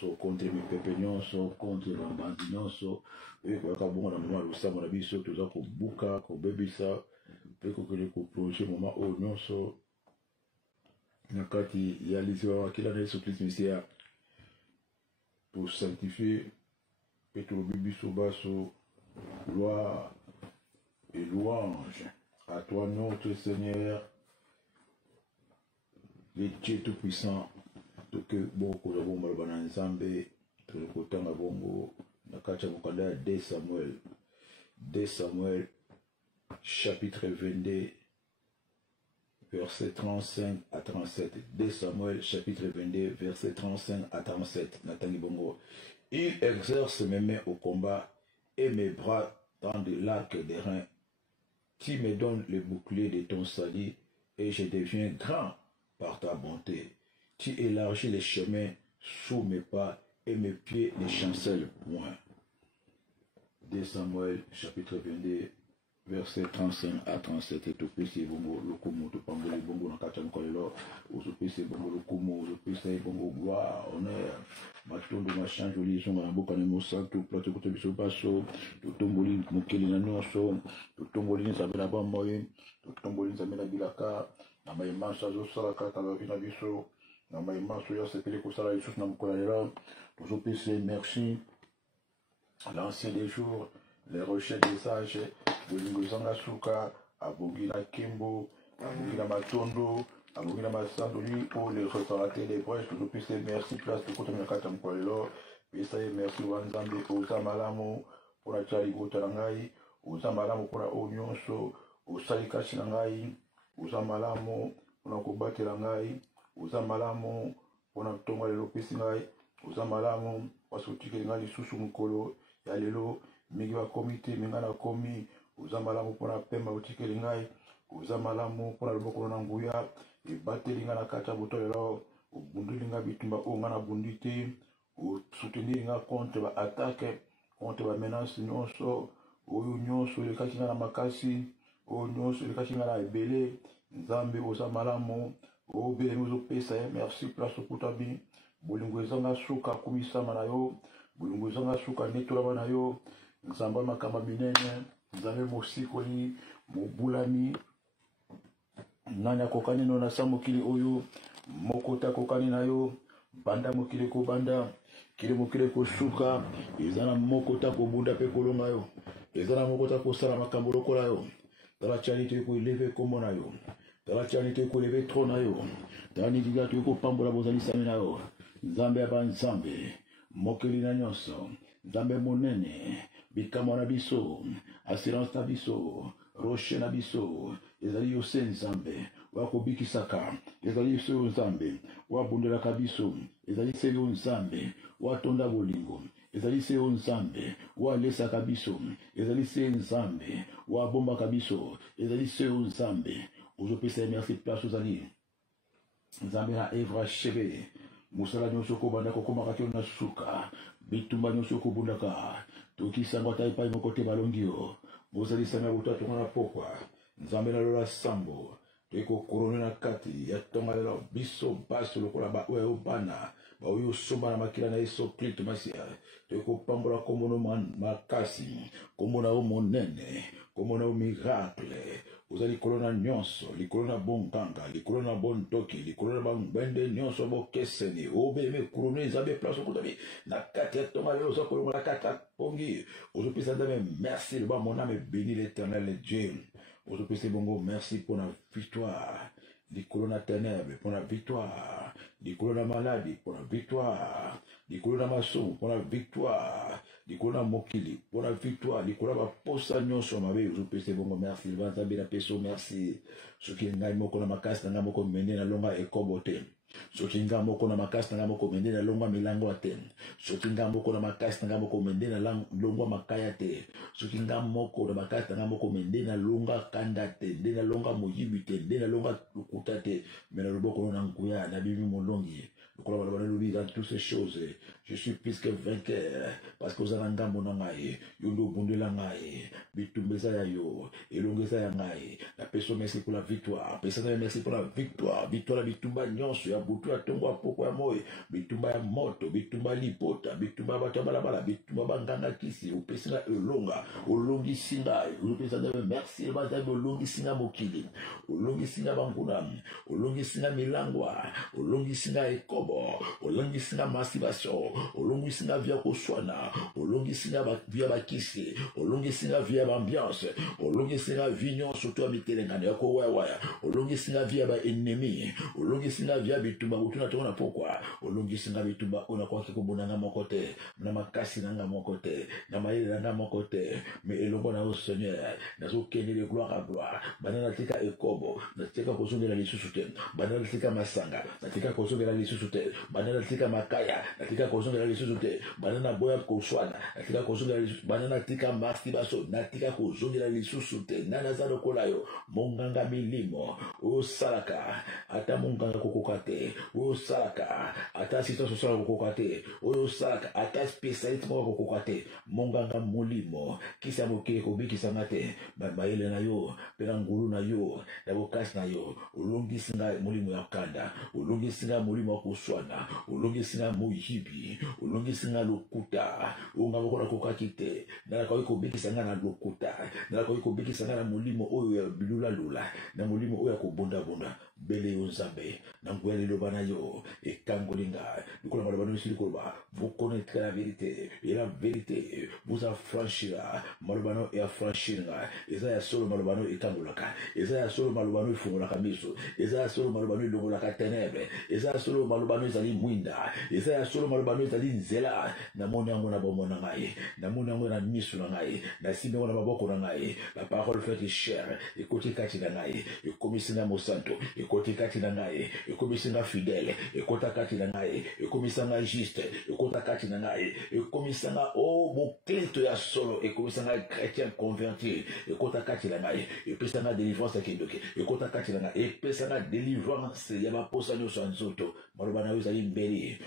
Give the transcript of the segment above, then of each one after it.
nyonso, contre mes pepe nyonso, contre bambandi nyonso. Et voilà, quand on a le sang, on a vu surtout ça pour bouka, pour bébisa, pour que les projet moment au nyonso. Nakati, il y a les gens qui l'ont supplié, mais pour sanctifier, et tout le bébé sur basso, gloire et louange à toi, notre Seigneur, les Dieu Tout-Puissant. Tout que beaucoup de bon malban ensemble, tout le côté de bongo, nakacha mukanda 2 Samuel, chapitre 22, verset 35 à 37. 2 Samuel, chapitre 22, verset 35 à 37. Nathalie Bongo. Il exerce mes mains au combat et mes bras dans de l'arc des reins. Tu me donnes le bouclier de ton salut et je deviens grand par ta bonté. Tu élargis les chemins sous mes pas et mes pieds ne chancellent point. 2 Samuel, chapitre 22, verset 35 à 37. Et tout petit bongo, le kumu, tout pango, le bongo, dans le kolelo, ou ce petit bongo, le kumu, le petit bongo, gloire, honneur, maton de machin, joli, son, dans la boca de mon sang, tout plat, tout côté de ce basso, tout tomboli, mon kili, nanonso, tout tomboli, ça met la bamboye, tout tomboli, ça met la bilaka, na maïma, ça, zo, salaka, talavina, biso. Na maïma, soya, c'est que les kosala, les choses, na moukola, toujours PC, merci. L'ancien des jours, les rochers des sages, Bolingozanga Suka, Abogina Kimbo, Abogina Matondo, Abogina Massandoli, pour les restaurateurs des brèches, toujours PC, merci, place de côté de Katam Kwalelo, Pesaye, merci, Wanzambe, Oza Malamo, pour la Chaligo Tarangai, Oza Malamo, pour la Onyonso, Osalika Chilangai, Oza Malamo, pour la Kobate Langai, Oza Malamo, pour la Tonga de Lopesingai, Oza Malamo, pour la Sotique Langai, Susu Mukolo, Yalelo, Migiwa Komite, Mingana Komi, Oza Malamo, pour la Pemba Otike Langai, Oza Malamo, pour la Loboko Nanguya, et Bate Lingana Kata Botolo, au Bundu Linga Bitumba, au Ngana Bundite, au soutenir Linga contre l'attaque, contre la menace Nyonso, au Nyonso, le Kachingana Makasi, au Nyonso, le Kachingana Ebele, Nzambe, Oza Malamo, au Bénémozo Pesa, merci, place au Koutabi, Bolingozanga Suka, Kumisa Manayo, Bolingozanga Suka, Netola Manayo, Nzamba Makamba Minene, Nzambe Mosikoli, Mobulami, Nanya Kokani no na Samokili Oyo, Mokota Kokani Nayo, Banda Mokile Ko Banda, Kile Mokile Ko Suka, Izana Mokota Ko Bunda Pekolonga Yo, Izana Mokota Ko Sala Makambo Lokola Yo, Tala Charité Ko Leve Komona Yo, Tala Charité Ko Leve Trona Yo, Tala Nidiga Ko Pambola Bozali Samina Yo, Nzambe Aba Nzambe, Mokeli na Nyonso, Nzambe Monene, Bikamo na Biso, Assurance na Biso, Roche na Biso, ezali yose Nzambe, wakobikisaka, ezali yose Nzambe, wabundela kabiso, ezali se yo Nzambe, watonda bolingo, ezali se yo Nzambe, walesa kabiso, ezali se Nzambe, wabomba kabiso, ezali se yo Nzambe, ozopesa merci place ozali. Nzambe na Evra Chebe, Musala nyonso ko banda ko komaka kyo na suka, bitumba nyonso ko bundaka, toki sangwa tai pai mokote balongio, bozali sanga utatu na pokwa, Nzambe na lola sambo, teko korone na kati, ya tonga lelo biso baso lokola ba oe obana, ba oyo somba na makila na eso klito masia, teko pambola komono makasi, komona o monene, komona o miracle, uzali kolona nyonso, li kolona bonganga, li kolona bontoki, li kolona bambende nyonso bokeseni, obe me kurone zabe place kotabi, na kati ya tonga lelo za kolona la kata pongi, ozopisa dame merci, le ba mon âme béni l'éternel Dieu. Aujourd'hui, bongo, merci pour la victoire. Les colonnes ténèbres pour la victoire. Les colonnes maladies pour la victoire. Les colonnes maçons pour la victoire. Les colonnes mokili pour la victoire. Les colonnes posagnon sur ma vie. Aujourd'hui, bongo, merci. Le vent la peso, merci. Ce qui est n'a moko na makasi na moko mende na longa e kobote. Soki nga moko na makasi na moko mende na longwa milango te. Soki nga moko na makasi na moko mende na longwa makaya te. Soki nga moko na makasi na moko mende na longa kanda te, nde na longa moyibi te, nde na longa lukuta te. Mena loboko na nguya na bibi molongi. Dans toutes ces choses, je suis plus que vainqueur. Parce que vous avez un gamme nangaye, yondo bunde langaye, bitumbeza ya yo, elongeza ya ngaye. La personne merci pour la victoire. Personne merci pour la victoire. Victoire bitumba nyonso ya butu atongo apoko ya moyo, bitumba ya moto, bitumba lipota, bitumba batambala bala, bitumba banganga kisi, upesinga elonga, olongi singa, upesinga merci bazabe olongi singa mokili, olongi singa banguna, olongi singa milangwa, olongi singa ekobo, olongi singa masturbation, olongi singa via koswana, olongi singa via bakisi, olongi singa via ambiance, olongi singa vignon surtout amitelengana yako waya, olongi singa via ba ennemi, olongi singa via bitumba butuna tona pourquoi, olongi singa bitumba ona kwa kikobunanga mokote, na makasi nanga mokote, na maile nanga mokote, mais elongo na au Seigneur, na zo keni de gloire à gloire, banana tika ekobo, na tika kozongela lisusu, banana tika masanga, na tika kozongela lisusu, banana tika makaya, na tika kozongela lisusu, banana boya koswana, na tika kozongela lisusu, banana tika masturbation, na tika kozongela lisusu, nana zano kolayo, monganga milimo, o salaka, ata monganga kokokate, o salaka, ata assistance social kokokate, o salaka, ata spécialiste kokokate, monganga mulimo, kisa mokile kobiki sangate, baile na yo, pelangulu na yo, na bokas na yo, ulongi singa mulimo ya kanda, ulongi singa mulimo ya kuswana, ulongi singa muhibi, ulongi singa lokuta, unga mokona kokakite, na kwa kobiki sanga na lokuta, na kwa kobiki sanga na mulimo oyo ya bilula lula, na mulimo oyo ya kobonda bonda, bele yo nzambe, na ngwele lobana yo, et kangolinga, lukola malobano ici lukola, vous connaîtrez la vérité, et la vérité vous affranchira, malobano et affranchira, Isaiah solo malobano et kangolaka, Isaiah solo malobano et fungolaka miso, Isaiah solo malobano et longolaka ténèbre, Isaiah solo malobano et zali mwinda, Isaiah solo malobano et zali nzela, na moni yango na bomo na ngai, na moni yango na miso na ngai, na sime yango na maboko na ngai, la parole fait chère, écoutez kati na ngai, et komisina mosanto, écoutez kati na ngai, et komisina fidèle, écoutez kati na ngai, et komisina juste, écoutez kati na ngai, et komisina oh mon clito ya solo, et komisina chrétien converti, écoutez kati na ngai, et pesana délivrance à Kendoke, écoutez kati na ngai, et pesana délivrance, yaba posa nyoso nzoto, malobana yo zali mbeli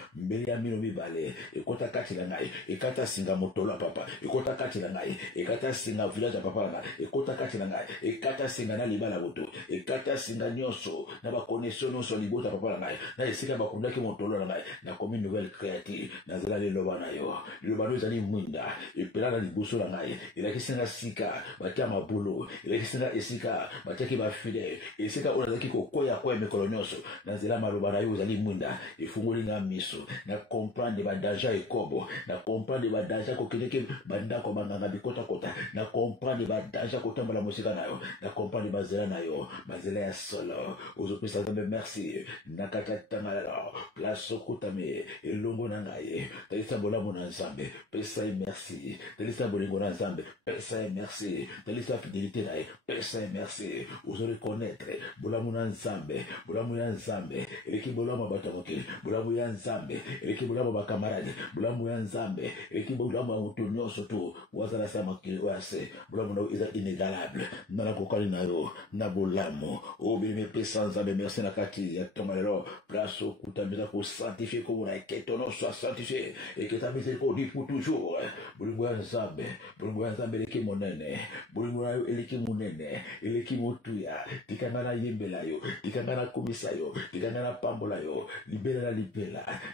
ya mino mibale, écoutez kati na ngai, et kata singa motola papa, écoutez kati na ngai, et kata singa village papa na, écoutez kati na ngai, et kata singa na libala boto, et kata singa nyonso, na ba connexion nyonso libota papa na ngai, na esika ba kundaki motolo na ngai, na comme une nouvelle créative, na zela le lobana yo, le lobano zali mwinda, et pela na liboso na ngai, il a kisinga sika, batia mabulu, il a kisinga esika, batia ki ba fidèle, esika ona zaki kokoya kwa mekolo nyonso, na zela malobana yo zali mwinda, et fungolinga miso, na comprendre ba danger ekobo, na comprendre ba danger ko kineke banda ko banganga bikota kota, na comprendre ba danger ko tambala musika na yo, na comprendre ba zela na yo, ba zela ya solo, ozope sa zambe merci, na kakatangala, place okutame, elongo na ngai, talisa bolamu na nzambe, pesa merci, talisa bolingo na nzambe, pesa merci, talisa fidélité na ye, pesa merci, ozo reconnaître, bolamu na nzambe, eleki bolamu batamoke, bolamu ya nzambe, eleki bolamu bakamarade, bolamu ya nzambe, eleki bolamu mutu nyonso tu, wazala sama kiwase, bolamu na iza inégalable, na kokali na yo, na bolamu, obime pesa nzambe, merci na kati ya tomalelo, place okutamisa ko sanctifier comme na que ton nom soit sanctifié et que ta miséricorde pour toujours. Bolingo ya nzambe eleki monene, bolingo na yo eleki monene, eleki motuya, tikanga na yembela yo, tikanga na komisa yo, tikanga na pambola yo, libela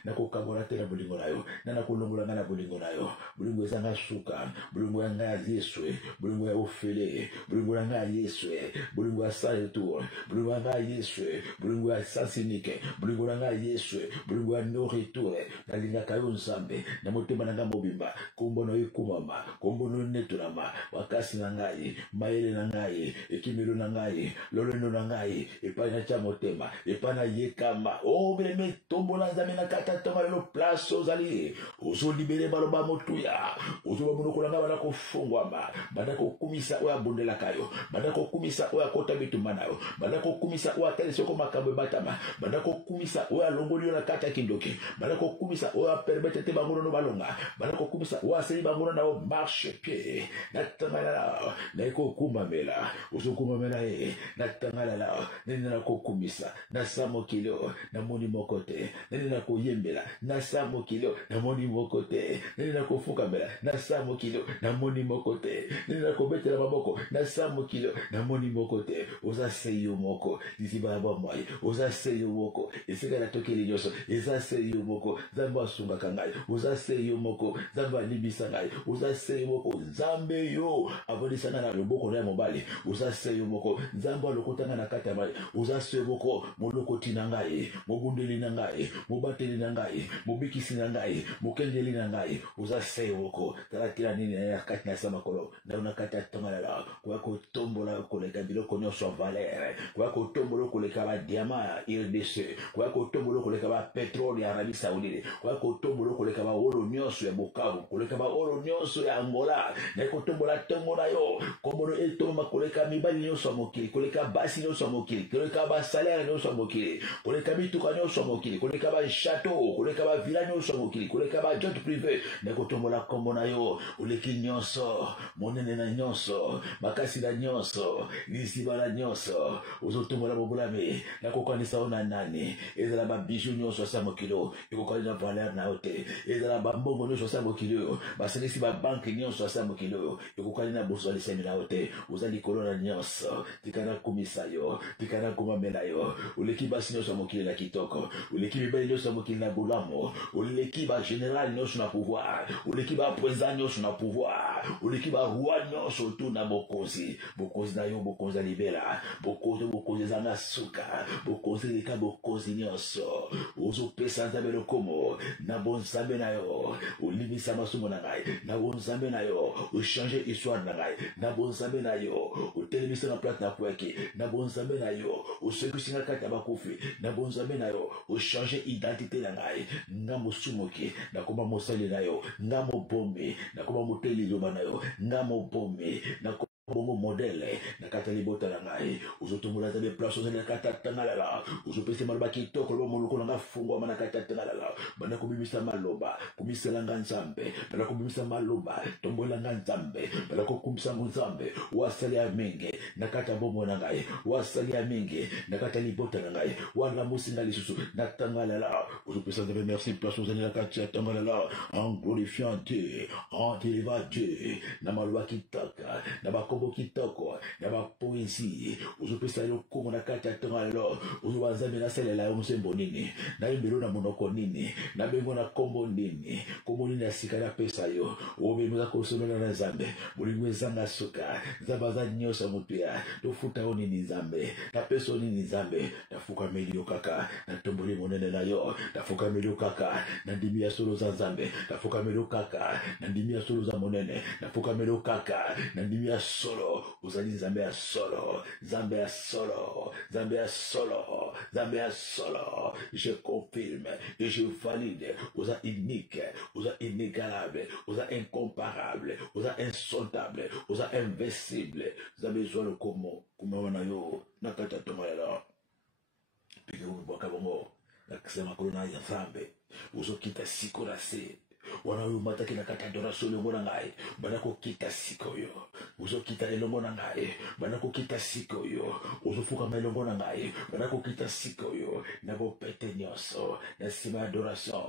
na kokabola te na bolingo na yo, na kolongola na bolingo na yo, bolingo ezanga suka, bolingo ya nga Yesu, bolingo ya ofele, bolingo ya nga Yesu, bolingo ya sa retour, bolingo ya nga Yesu, bolingo ya sansinike, bolingo ya nga Yesu, bolingo ya no retour, na linga kayo nzambe, na motema na nga mobimba, kombo na ikumama, kombo no netulama, wakasi na ngai, maele na ngai, ekimelo na ngai, lolendo na ngai, epai na tia motema, epai na yekama, oh bileme tombola nzambe na kata tonga lelo place ozali, ozo libere baloba motuya, ozo bamunokola nga bana kofungwama, bana kokumisa oya bondela kayo, bana kokumisa oya kota bitumba nayo, bana kokumisa oya talisi ko makambo batama, bana kokumisa oya longoli na kata kindoki, bana kokumisa oya permettre te bangono no balonga, bana kokumisa oya seli bangono na o marche pied, na tangala na iko kumamela, ozo kumamela na tangala na kokumisa, na samo kilo, na monimo mokote nene na koyembela na sa mokilo na moni mokote nene na kofukamela na sa mokilo na moni mokote nene na kobetela maboko na sa mokilo na moni mokote oza seyo moko liziba ba moi oza seyo moko esika na tokeli nyoso eza seyo moko nzambe asungaka ngai oza seyo moko nzambe alibisa ngai oza seyo moko nzambe yo avolisanga na loboko na mobali oza seyo moko nzambe alokotanga na kati ya mai oza seyo moko molokoti na ngai mobundeli na ngai mobateli na ngai mobikisi na ngai mokengeli na ngai oza seyo moko tala kila nini na kati na sama kolo na kati ya tongalala kwa kotombola koleka biloko nyonso ya valeur kwa kotombola koleka ba diamant ya RDC kwa kotombola koleka ba pétrole ya Arabie Saoudite kwa kotombola koleka ba oro nyonso ya Bukavu koleka ba oro nyonso ya Angola na kotombola tongo na yo komono etoma koleka mibali nyonso ya mokili koleka basi nyonso ya mokili koleka ba salaire nyonso ya mokili koleka mituka nyonso ya mokili koleka ba château koleka ba villa nyonso ya mokili koleka ba jet privé na kotombola kombo na yo oleki nyonso monene na nyonso makasi na nyonso lisiba na nyonso ozotombola bobulami na kokanisa ona nani ezala ba bijou nyonso ya mokilo ekokanisa valeur na ote ezala ba mbongo nyonso ya mokilo baselisi ba banque nyonso ya mokilo ekokanisa boso lisemi na ote ozali kolona nyonso tikana kumisa yo tikana kumamela yo oleki basi nyonso ya mokili na kitoko oleki mibali nyonso ya mokili na bulamo oleki ba général nyonso na pouvoir oleki ba président nyonso na pouvoir oleki ba roi nyonso tu na bokozi na yo bokozi libela bokozi zanga suka bokozi leka bokozi nyonso ozopesa nzambe lokomo na bonzambe na yo olibisa masumo na ngai na bonzambe na yo ochange histoire na ngai na bonzambe na yo otelemisa na plate na kweki na bonzambe na yo osekisinga kati ya bakufi na bonzambe na yo ochange identité na ngai nga mosumoki nakoma mosali na yo nga mobombi nakoma moteli liloba na yo nga mobombi bongo modele na kata libota na ngai uzotumula tabe place ozali na kata tangalala uzopese maloba kitoko lobo moloko na ngafungwa na kata tangalala bana kubimisa maloba kumisela nzambe bana kubimisa maloba tombola nzambe bana kukumisa nzambe wasali ya mingi na kata bomo na ngai wasali ya mingi na kata libota na ngai wana musinga lisusu na tangalala uzopesa tabe merci place ozali na kata tangalala en glorifiant Dieu en élevant Dieu na maloba kitaka na bako kitoko na ba poésie uzopesa yo kongo na kati ya tongalelo uzobanzambe na selela yo musembo nini na yimbelo na monoko nini na bengo na kombo nini kombo nini ya sika na pesa yo obemuza kosolola na nzambe bolingo ezanga suka zabaza nyosa mupia tofuta yo nini nzambe na pesa nini nzambe tafuka melio kaka na tomboli monene na yo tafuka melio kaka na ndimi ya solo za nzambe tafuka melio kaka na ndimi ya solo za monene tafuka melio kaka na ndimi ya solo uzali nzambe ya solo nzambe ya solo nzambe ya solo nzambe ya solo je confirme et je valide uza unique uza inégalable uza incomparable uza insondable uza invincible nzambe zolo komo kumona yo nakata tomalala pige ubwaka bongo nakisema kolona ya nzambe uzokita siko na se wana yo mataki na kata adoration longo na ngai bana ko kita siko yo uzo kita longo na ngai bana ko kita siko yo uzo fuka melongo na ngai bana ko kita siko yo na bo pete nyonso na sima adoration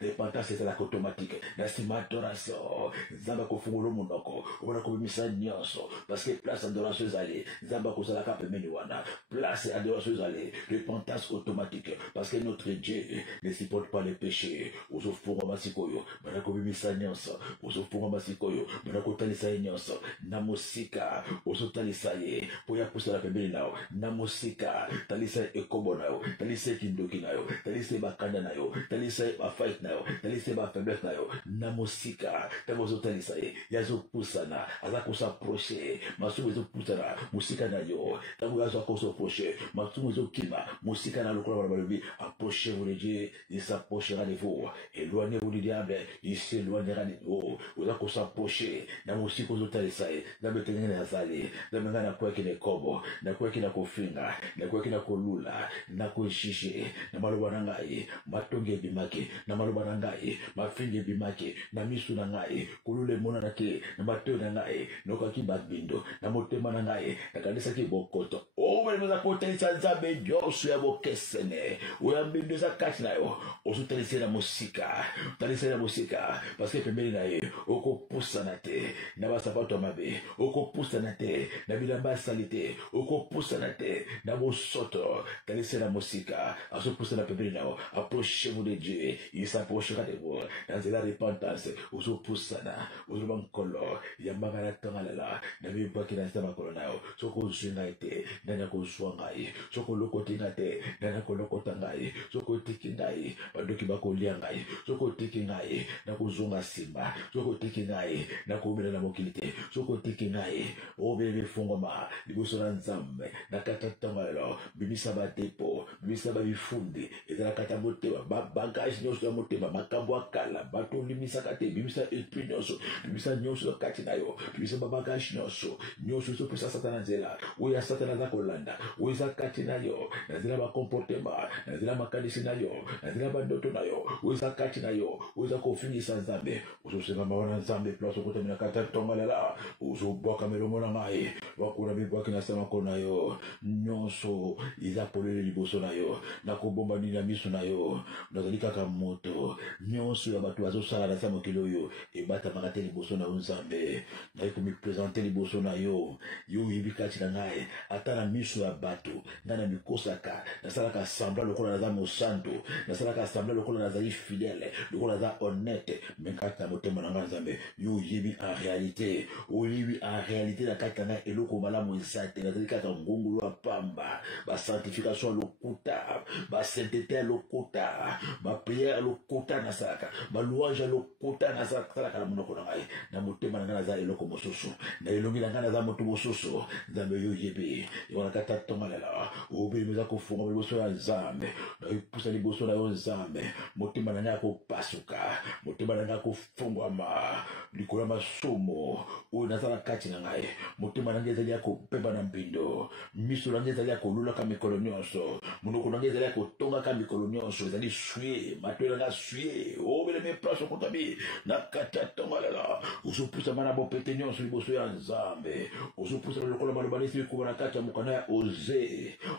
repentance c'est la automatique na sima adoration zamba ko fungulo monoko bana ko bimisa nyonso parce que place adoration zali zamba ko sala ka pemeni wana place adoration zali repentance automatique parce que notre Dieu ne supporte pas les péchés uzo fuka masiko yo bana ko bimisa nyonso uzo fuka masiko yo bana ko talisa nyonso na musika uzo talisa ye poya kusala pembeni nao na musika talisa ekobo nao talisa kindoki nao talisa bakanda nao talisa ba fight nao talisa ba faiblesse nao na musika tamo uzo talisa ye yazo pusana aza ko s'approcher masumu uzo pusana musika na yo tamo yazo ko s'approcher masumu uzo kima musika na lokola balobi approchez-vous de Dieu il s'approchera de vous éloignez-vous du diable il s'éloignera de nous. Vous avez s'approcher, dans aussi qu'on a talisé, dans le terrain de Zali, dans le na quoi qui est kobo, na quoi qui est kofinga, na quoi qui est kolula, na quoi chiché, na malubanangai, matonge bimake, na malubanangai, mafinge bimake, na misu nangai, kulule mona nake, na mateo nangai, no kaki bagbindo, na motema nangai, na kanisa ki bokoto. Oh, mais vous apportez ça zabe josu ya bokesene, ou ya mbindo za kati na yo, osu talisé la musika, talisé la musika, parce que pembeni na ye, oko pusa na te, na basapato mabe, oko pusa na te, na bilamba salite, oko pusa na te, na bosoto, talisé la musika, aso pusa na pembeni na yo, approchez-vous de Dieu, il s'approchera de vous, dans la repentance, oso pusa na, oso bankolo, yambanga na tongalela, na mipa ki na stama kolo na yo, soko zwinga ite, nana ko zwanga ye, soko loko tinga te, nana ko loko tanga ye, soko tiki ngai, bandoki bako lianga ye, soko tiki ngai, na ko zonga simba, soko tiki ngai, na ko mela na mokilite, soko tiki ngai, o bebe fongoma, liboso na nzambe, na kata tongalela, bimisa ba depo, bimisa ba bifundi, ezala kata motema, bagage nyonso ya motema, makambo akala, bato limisa kate, bimisa esprit nyonso, bimisa nyonso kati na yo, bimisa ba bagage nyonso, nyonso so pesa satana nzela, oya satana za kolanda, oya kati na yo, nazila ba comportement, nazila makanisi na yo, nazila ba ndoto na yo, oya kati na yo, oya kofingisa nzambe, ozo sema mawana nzambe, place kote mina kata tongalela, ozo boka melomo na ngai, wakuna bibwaki na sema kona yo, nyonso, iza polele liboso na yo, na kobomba nina miso na yo, nazali kaka moto, nyonso ya batu azo sala na sa mokilo yo, ebata makate liboso na nzambe, na yiko mi presente liboso na yo, yo yibikati na ngai, ata na miso ya batu, ngana mikosaka, nasalaka sembla lokola naza mosanto, nasalaka sembla lokola nazali fidèle, lokola naza honnête, mais kati na motema na ngai nzambe, yo yebi en réalité, oyebi en réalité na kati na ngai eloko malamu ezate, nazali kaka ngongolo ya pamba, ba sanctification lokuta, ba sainteté lokuta, ba prière lokuta nasalaka, ba louange lokuta nasalaka na monoko na ngai, na motema na ngai naza eloko mosusu, na elongi na ngai naza moto mosusu, nzambe yo yebi, yona kata tongalela, obe meza kofunga liboso ya nzambe, na ipusa liboso na yo nzambe, motema na ngai kopasuka, motema na ngai kofungwama, likolo ya masumu, oyo nazala kati na ngai, motema na ngai ezali ya kopemba na mbindo, miso na ngai ezali ya kolulaka mikolo nyonso, monoko na ngai ezali ya kotongaka mikolo nyonso, ezali sue, matoi na ngai sue, obele me place okotabi, na kati ya tongalela, ozopusa mana bopete nyonso liboso ya nzambe, ozopusa lokolo maloba nesi bikuba na kati ya mokanda ya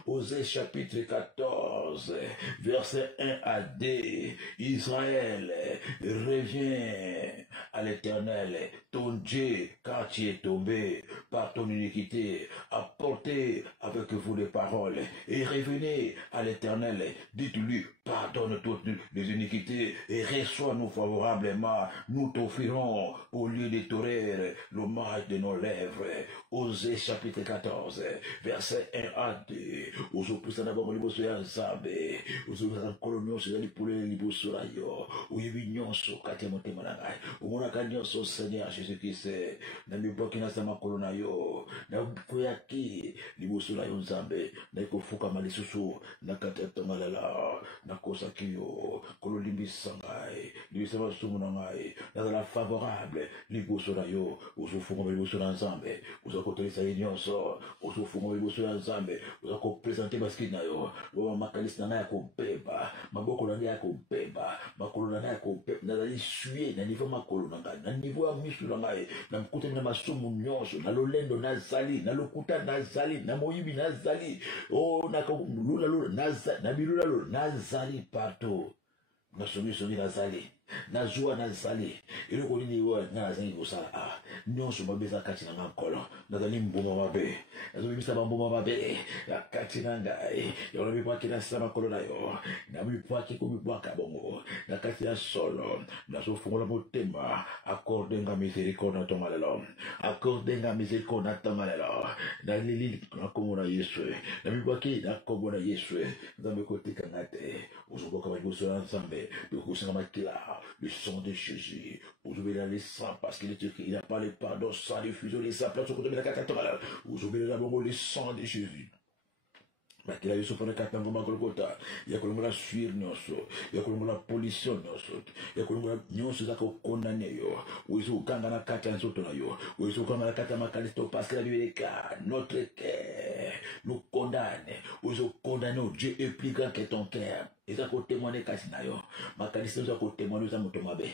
Osée chapitre 14, verset 1 à 2, Israël, reviens à l'Éternel, ton Dieu, car tu es tombé par ton iniquité, apportez avec vous les paroles, et revenez à l'Éternel, dites-lui, pardonne toutes les iniquités, et reçois-nous favorablement, nous t'offrirons au lieu de tolérer l'hommage de nos lèvres. Osée chapitre 14, verset 1 à 2, ozopusa na bango liboso ya nzambe, ozopusa nkolo nyonso ezali polele liboso na yo, oyebi nyonso kati ya motema na ngai, omonaka nyonso Seigneur Jésus-Christ, na mibwaki na sa makolo na yo, na koyaki liboso na yo nzambe, na ekofukama lisusu na kati ya tongalela, nakosaki yo, kolo limbisa ngai, limbisa masumu na ngai, nazala favorable liboso na yo, ozofungama liboso na nzambe, ozakotolisa ye nyonso, ozofungama liboso ya nzambe, ozakopresente baskini na yo, makanisi na ngai ya kobeba, maboko na ngai ya kobeba, makolo na ngai ya kobeba, nazali suye na niveau makolo na ngai, na niveau ya misu na ngai, na mkutami na masumu nyonso, na lolendo nazali, na lokuta nazali, na moyibi nazali, oh na lula lula nazali, na bilula lula nazali partout, na songi nazali, na joie nazali, eloko nini oyo nga nazali kosala nyonso mabe eza kati na nga nkolo, nazali mbuma mabe, nazobimisa bambuma mabe na kati na ngai, yango mibwaki na sisa makolo na yo, na mibwaki komibwaka bongo na kati ya solo, nazofungola motema, akorde nga miséricorde na tonga lelo, akorde nga miséricorde na tonga lelo, na lili na kombo na Yesu, na mibwaki na kombo na Yesu, nzambe kotika nga te, ozoboka liboso ya nzambe, tokosenga makila, le sang de Jésus, vous oubliez les sangs parce qu'il est écrit, il n'a pas le pardon sans diffusion, les sangs, place au côté de la cacatomale, vous oubliez d'abord le sang de Jésus. Makila Yesu pone katango makolokota ya kolongola suir nyonso ya kolongola pollution nyonso ya kolongola nyonso za ko condamner yo wezu kanga na kata nzoto na yo wezu kanga na kata makalisto parce que la Bible dit notre cœur nous condamne wezu condamner Dieu est plus grand que ton cœur. Eza ko témoigner kasi na yo makanisi za ko témoigner za mutu mabe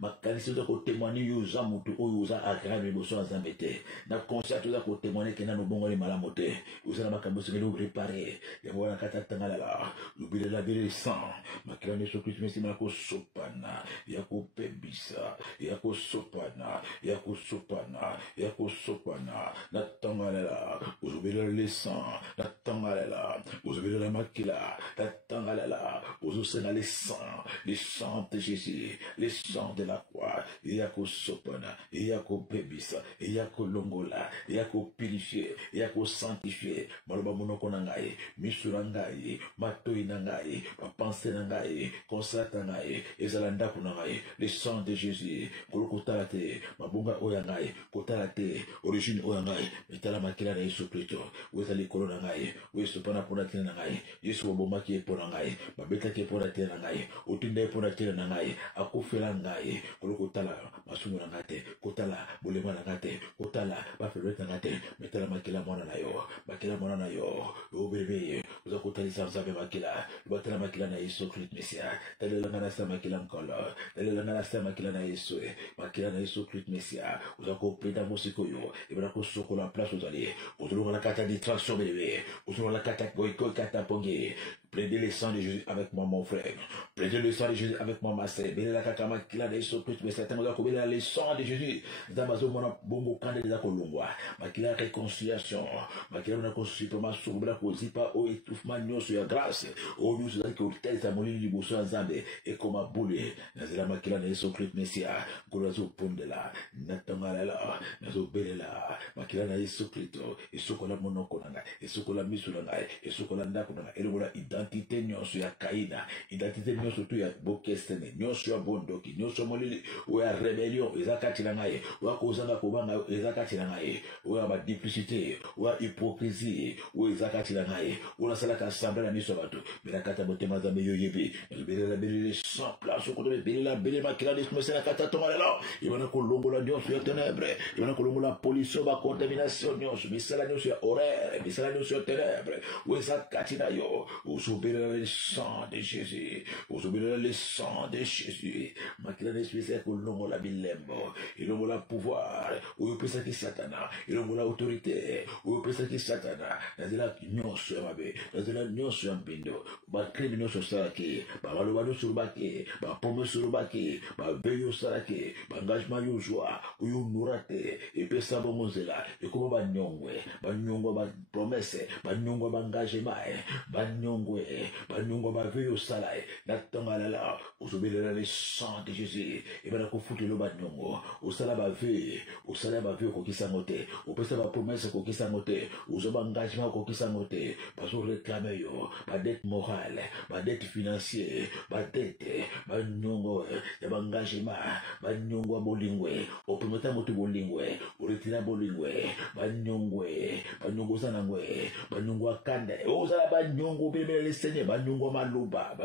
makanisi za ko témoigner yo za mutu oyo za agrandir boso za mbete na conscience za ko témoigner ke na no bongo le malamu te uzana makambo se ngelo préparer ya bona kata tangala la lubile la bile sang makila ne Yesu Kristo mesi ko sopana ya ko pebisa ya ko sopana ya ko sopana ya ko sopana na tangala la uzubile le sang na tangala la uzubile la makila na tangala la aux océans les sangs de Jésus, les sangs de la croix, yako sopana, yako pebisa, yako longola, yako purifier, yako sanctifier, maloba monoko nangai, misura ngai, matoi nangai, pensée nangai, consacre nangai, ezalanda kunangai, les sangs de Jésus, kolokotalate, mabunga oyangai, kotalate, origine oyangai, metala makila na Yesu Kristo, wezali kolona ngai, wesopana ponatine nangai, Yesu wabomaki eponangai, betake pona tena ngai utinda pona tena ngai akufela ngai kolokotala masumu na ngate kotala bulema na ngate kotala bafeleta ngate metala makila mwana na yo makila mwana na yo obebe uza kotalisa nzabe makila batala makila na Yesu Kristo Mesia talela ngana sa makila nkolo talela ngana sa makila na Yesu Kristo Mesia uza kopenda musiko yo ibara ko sokola place uzali uzulunga na kata distraction bebe uzulunga na kata goiko kata pongi. Plaidez le sang de Jésus avec moi, mon frère. Plaidez le sang de Jésus avec moi, ma sœur. Bénez la kakama kila de Yesu Kristo, mais certains ont béni le sang de Jésus. D'Amazon, mon bongo kande de la kolongwa. Makila réconciliation. Makila na konsultation ma soubra kozipa o étouffement nyonso ya grâce. O nyonso za ko tesa molini liboso ya Nzambe et comme boule. Nazela makila de Yesu Kristo Mesia. Kolazo pondela. Natangala la. Nazo belela. Makila na Yesu Kristo. Esokola monoko nanga. Esokola misu nanga. Esokola ndako nanga. Elobola identité nyonso ya kaina identité nyonso tu ya bokesene nyonso ya bondoki nyonso molili o ya rébellion ezakati na ngai o kozanga kobanga ezakati na ngai o ya duplicité o ya hypocrisie o ezakati na ngai o la sala ka sambla na miso bato bela kata botema za meyo yebi bela bela sans place ko de bela bela makila de smese na kata tomala la ibana ko longola nyonso ya ténèbres ibana ko longola pollution ba contamination nyonso misala nyonso ya horaire misala nyonso ya ténèbres o ezakati na yo. Vous obéirez le sang de Jésus. Vous obéirez le sang de Jésus. Makila n'espèce que l'homme la bilembo. Il a le pouvoir. Ou peut ça qui satana. Il a l'autorité. Ou peut ça qui satana. Dans la union sur ma bé. Dans la union sur un bindo. Ba criminel sur saraki. Ba malobano sur baki. Ba pomme sur baki. Ba veyo saraki. Ba engagement yo joie. Ou yo nourate. Et puis ça bon mozela. Et comment ba nyongwe. Ba nyongwa ba promesse. Ba nyongwa ba engagement. Ba nyongwe. Banyongwa baveyo salae na tangala la uzobelela le sang de Jésus et bana ko futi lo banyongo usala bave ko kisangote upesa ba promesse ko kisangote uzoba engagement ko kisangote parce que réclamer yo ba dette morale ba dette financière ba dette banyongo ya ba engagement banyongo bolingwe opemeta moto bolingwe uretira bolingwe banyongo sana ngwe banyongo akanda usala banyongo bebe le Seigneur banyongo maluba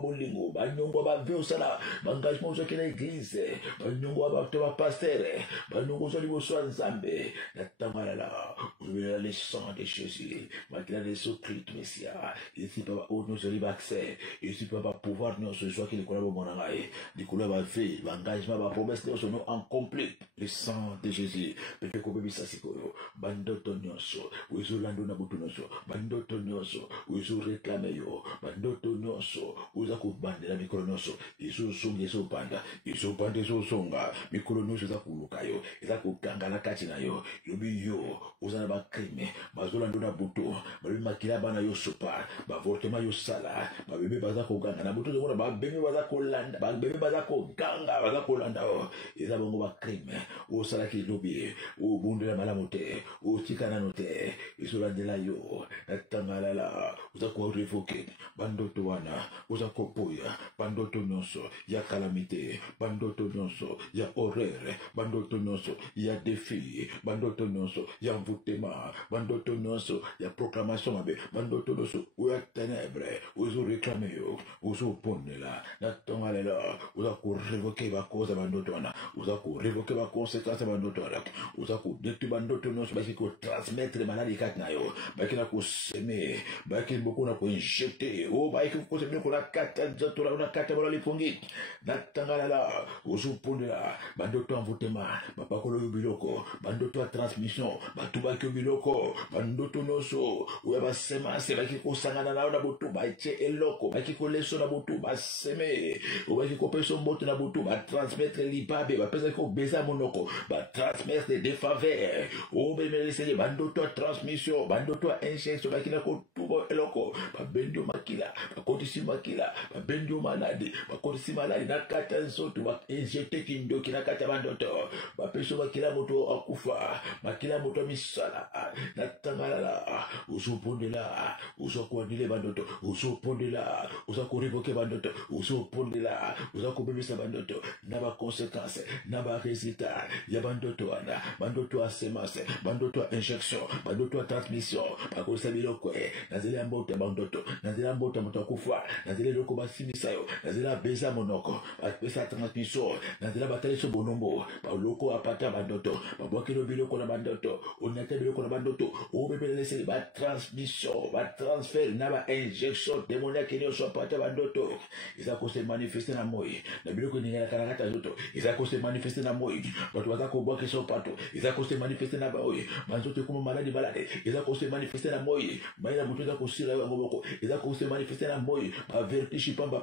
bolingo banyongo ba viosala bangagement zo kila église banyongo ba pasteur banyongo zo liboso Nzambe na tangala la le sang de Jésus makila de Yesu Kristo Mesia ici pas au nous libre accès ici pas pouvoir nous ce soit qu'il collabo monangai di collabo fait engagement ba promesse nous sommes en complet le sang de Jésus peut ko bebisa sikoyo bandoto nyonso wezolando na butunoso bandoto nyonso wezo réclamer yo bandoto nyonso uza kubandela mikolo nyonso izo songa izo banda izo songa mikolo nyonso za kuluka yo eza kukangana kati na yo yobi yo uza na ba crime bazolando na buto babi makila bana yo sopa ba avortement yo sala ba bebe baza kuganga na buto zona ba bebe baza kolanda ba bebe baza kuganga baza kolanda eza bongo ba crime o sala ki lobi o bundela malamu te o tikana note izo landela yo na tangala la uza ko révoquer. Bandoto wana, uzako poya. Bandoto nyonso, ya calamité. Bandoto nyonso, ya horreur. Bandoto nyonso, ya défi. Bandoto nyonso, ya envoûtement. Bandoto nyonso, ya proclamation mabe. Bandoto nyonso, ou ya ténèbres. Uzo réclamer yo, uzo ponne la. Natonga lela, uzako révoquer ba cause bandoto wana. Uzako révoquer ba conséquence bandoto wana. Uzako détruire bandoto nyonso, baki ko transmettre les maladies katna yo. Baki na ko semer, baki beaucoup na ko injecter. Oh, baki ko semer ko la kata nzoto la kata bola lipongi. Natanga la, uzo ponne la. Bandoto envoûtement, bapakolo biloko, bandoto transmission, batuba ke biloko, bandoto nyonso, ou ba semence baki ko sangana na botu ba che eloko, baki ko leso na botu ba seme, ou baki ko peso mbote na botu ba transmettre libabe, ba pesa ko beza monoko, ba transmettre des faveurs, ou be me laisser bandoto transmission, bandoto injection baki na ko tubo eloko, ba bendio makila, ba kodisi makila, ba bendio malade, ba kodisi malade na kata nzoto ba injecter kindo kina kata bandoto, ba peso makila moto akufa, makila moto misala, na tangala, usupondela, usokwandile bandoto, usupondela, usakurivoke bandoto, usupondela, usakubebisa bandoto, naba conséquence, naba résultat, ya bandoto wana, bandoto a semence, bandoto a injection, bandoto a transmission, bakosa bilokwe, nazile mbota bandoto, nazile mbota moto akufa, nazile loko basimisayo, nazile beza monoko, bapesa transmission, nazile batale so bonombo, baloko apata bandoto, babwakelo biloko na bandoto, onate biloko na bandoto, obebele laisser ba transmission, ba transfert, na ba injection démoniaque ni so apata bandoto, izako se manifester na moi, na biloko ni ngala kanakata zoto, izako se manifester na moi, bato bazako bwake so pato, izako se manifester na moi, banzoto comme maladie balade, izako se manifester na moi, maila mutu izako sira yo ngoboko, izako se manifester na moi, ba vertige pamba,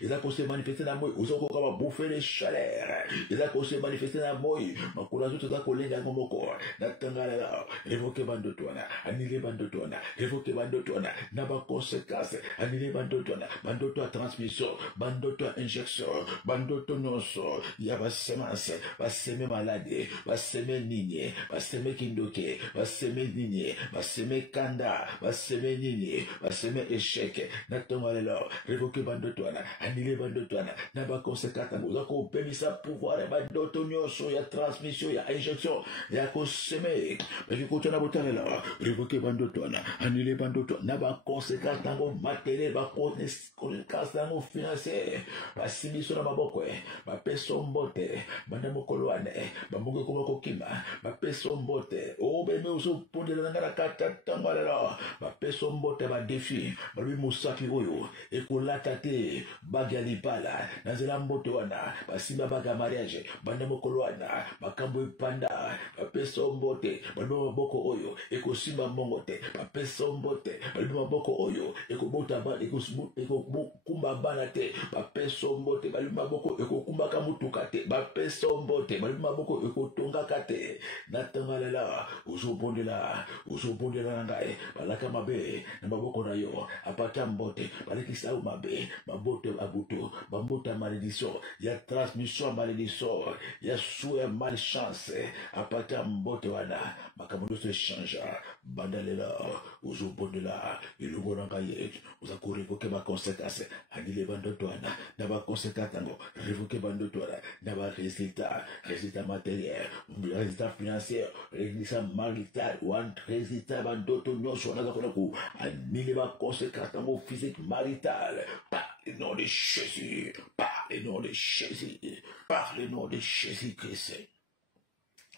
izako se manifester na moi, uzoko kama bouffer les chaleurs, izako se manifester na moi, makula zoto zako lenga ngomoko, na tangala, révoquer bandoto wana, annule bandoto wana, révoquer bandoto wana, na ba conséquence, annule bandoto wana, bandoto a transmission, bandoto a injection, bandoto nyonso, ya ba semence, ba seme malade, ba seme nini, ba seme kindoke, ba seme nini, ba seme kanda, ba seme nini, ba seme échec, na tangala, révoquer bandoto wana, annule bandoto wana, na ba conséquence, uzako permisa pouvoir bandoto nyonso ya transmission, ya injection, ya ko seme, ba kikota na botale la, révoquer bandoto wana, annule bandoto, na ba conséquence tango matériel, ba conséquence tango financier, ba simiso na maboko, ba peso mbote, banda mokolo ane, ba mbongo koma kokima, ba peso mbote, o beme uso ponde na ngara kata tango la, ba peso mbote ba défi, ba lui musaki oyo, ekolata te, baga libala, na zela mbote wana, ba simba baga mariage, banda mokolo wana, ba kambo ipanda, ba peso mbote, ba maboko oyo, ekosimba mbongo te, ba peso mbote, ba maboko oyo, ekobota ba, ekokumba bana te, ba peso mbote, ba maboko ekokumba kamutuka te, ba peso mbote, ba maboko ekotonga kate, natangalela, uzobondela ngai, balaka mabe, na maboko na yo, apata mbote, balekisa mabe, mabote abuto, bambota malédiction, ya transmission malédiction, ya souhait malchance, apata mbote wana, makamundo se change, bandalela, uzobondela, ilugona ngai, uzako révoquer ma conséquence, annule bandoto wana, na ba conséquence tango, révoquer bandoto wana, na ba résultat matériel, résultat financier, résultat marital, one résultat bandoto nyonso wana zakona ku, annule ba conséquence tango physique marital, par le nom de Jésus, par le nom de Jésus, par le nom de Jésus-Christ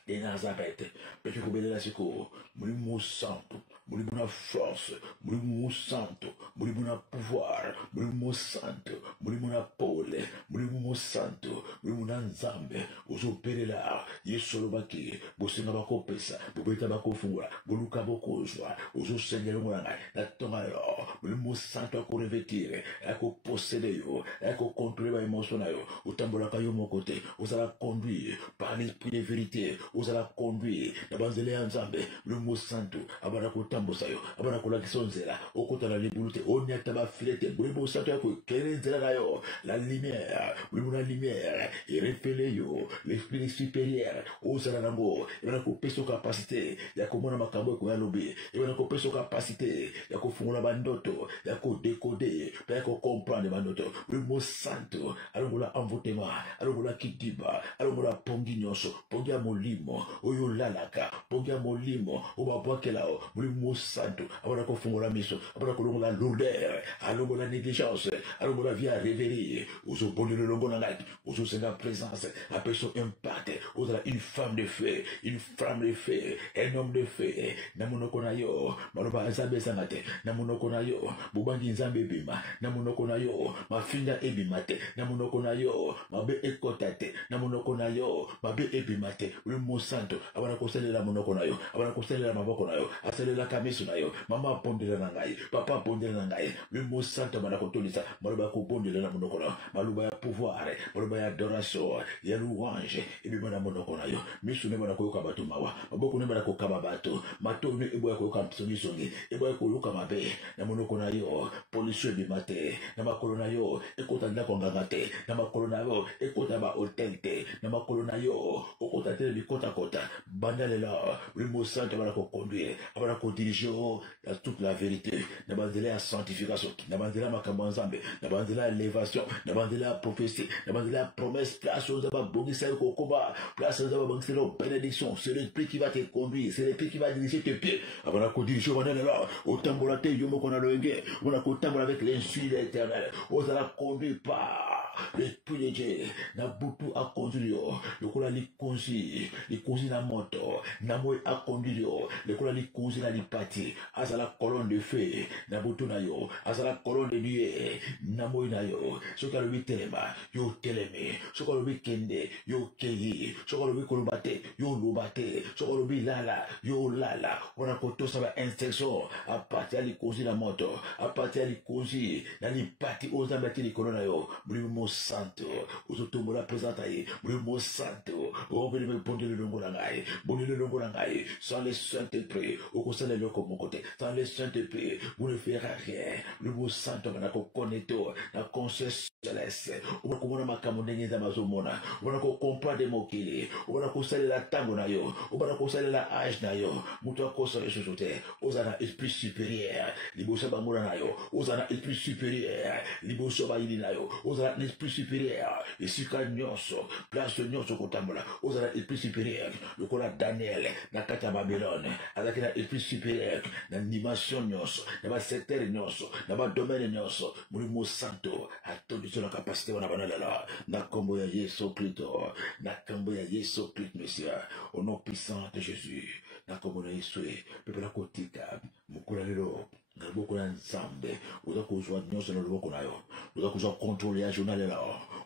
de Nazareth, Père Koubele la Siko, Moulimo Santo, Moulimo force, Moulimo Santo, Moulimo pouvoir, Moulimo Santo, Moulimo pole, Moulimo Santo, Moulimo Nzambe, Ozo Perela, Yesolo Baki, Bosinga Bako Pesa, Bobeta Bako Fungwa, Boluka Boko Joa, Ozo Seigneur Moulanga, la Tongalo, Moulimo Santo a ko revêtir, a ko posséder yo, a ko contrôler ba émotion na yo, Otambola Kayo mon côté, Osala conduire par l'esprit de vérité, ozala conduire na banzela ya nzambe Molimo Santo abana kotambosa yo abana kolakisa nzela okota na libulu te onyata bafile te Molimo Santo ya kokele nzela na yo la lumière Molimo la lumière erefele yo l'esprit supérieur ozala nango ebana kopesa capacité ya komona makambo eko ya lobi ebana kopesa capacité ya kofungula bandoto ya kodekode pe ya comprendre bandoto Molimo Santo alongola envoûtement alongola kidiba alongola pongi nyonso pongi ya molimo oyo lalaka pongi ya molimo obabwakela o Molimo Santo abana kofungula miso abana kolongola lourdeur alongola négligence alongola via réveiller ozobondela longola ngai ozosenga présence apeso impact ozala une femme de feu un homme de feu na monoko na yo maloba nzambe ezanga te na monoko na yo bobangi nzambe ebima na monoko na yo mafinga ebima te na monoko na yo mabe ekota te na monoko na yo mabe ebima te Molimo Santo abana kosalela monoko na yo abana kosalela maboko na yo asalela kamiso na yo mama apondela na ngai papa apondela na ngai Molimo Santo abana kotolisa maloba kopondela na monoko na yo maloba ya pouvoir maloba ya adoration ya louange ebima na monoko na yo miso ne bana koyoka bato mawa maboko ne bana kokaba bato mato ne eboya koyoka msongi eboya koyoka mabe na monoko na yo pollution ebima te na makolo na yo ekota ndako nganga te na makolo na yo ekota ba hotel te na makolo na yo okota te bikota kota banda lela Molimo Santo abana koconduire abana kodirige dans toute la vérité na banzela ya sanctification na banzela ya makambo ya nzambe na banzela ya élévation na banzela ya prophétie na banzela ya promesse place oyo nzambe abongisa yo kokoba place oyo nzambe abongisa yo bénédiction c'est l'esprit qui va te conduire c'est l'esprit qui va diriger tes pieds abana kodirige banda lela otambola te yo moko na loyenge ona kotambola avec l'insuit de l'éternel ozala conduit par l'esprit de Dieu na butu a conduire yo lokola likonzi na moto na moi a conduire yo lokola likonzi na lipati azala colonne de feu na butu na yo azala colonne de nuée na moi na yo soki alobi telema yo telemi soki alobi kende yo keyi soki alobi koloba te yo loba te soki alobi lala yo lala wana kotosa ba instruction a partir ya likonzi na moto a partir ya likonzi na lipati ozambe ati likolo na yo Molimo Santo ozotombola présente ye Molimo Santo obeleme bondele longo na ngai bondele longo na ngai sans le Saint-Esprit okosala eloko moko te sans le Saint-Esprit vous ne ferez rien Molimo Santo bana kokonecte na conscience céleste obana komona makambo ndenge eza bazomona obana kocomprendre mokili obana kosalela ntango na yo obana kosalela age na yo moto akosala lisusu te ozala na esprit supérieur liboso bangona na yo ozala na esprit supérieur liboso bayini na yo ozala na esprit supérieur esika nyonso place nyonso kotambola ozala na esprit supérieur lokola Daniel na kati ya Babylone azalaki na esprit supérieur na dimension nyonso na basecteur nyonso na badomaine nyonso Molimo Santo atondisi na capacité wana bana lela na kombo ya Yesu Kristo na kombo ya Yesu Kristo Messia au nom puissant de Jésus na kombo na Yesu pepe na kotika mokula lelo na loboko ya nzambe oza kozwa nyonso na loboko na yo oza kozwa contrôle ya journal ela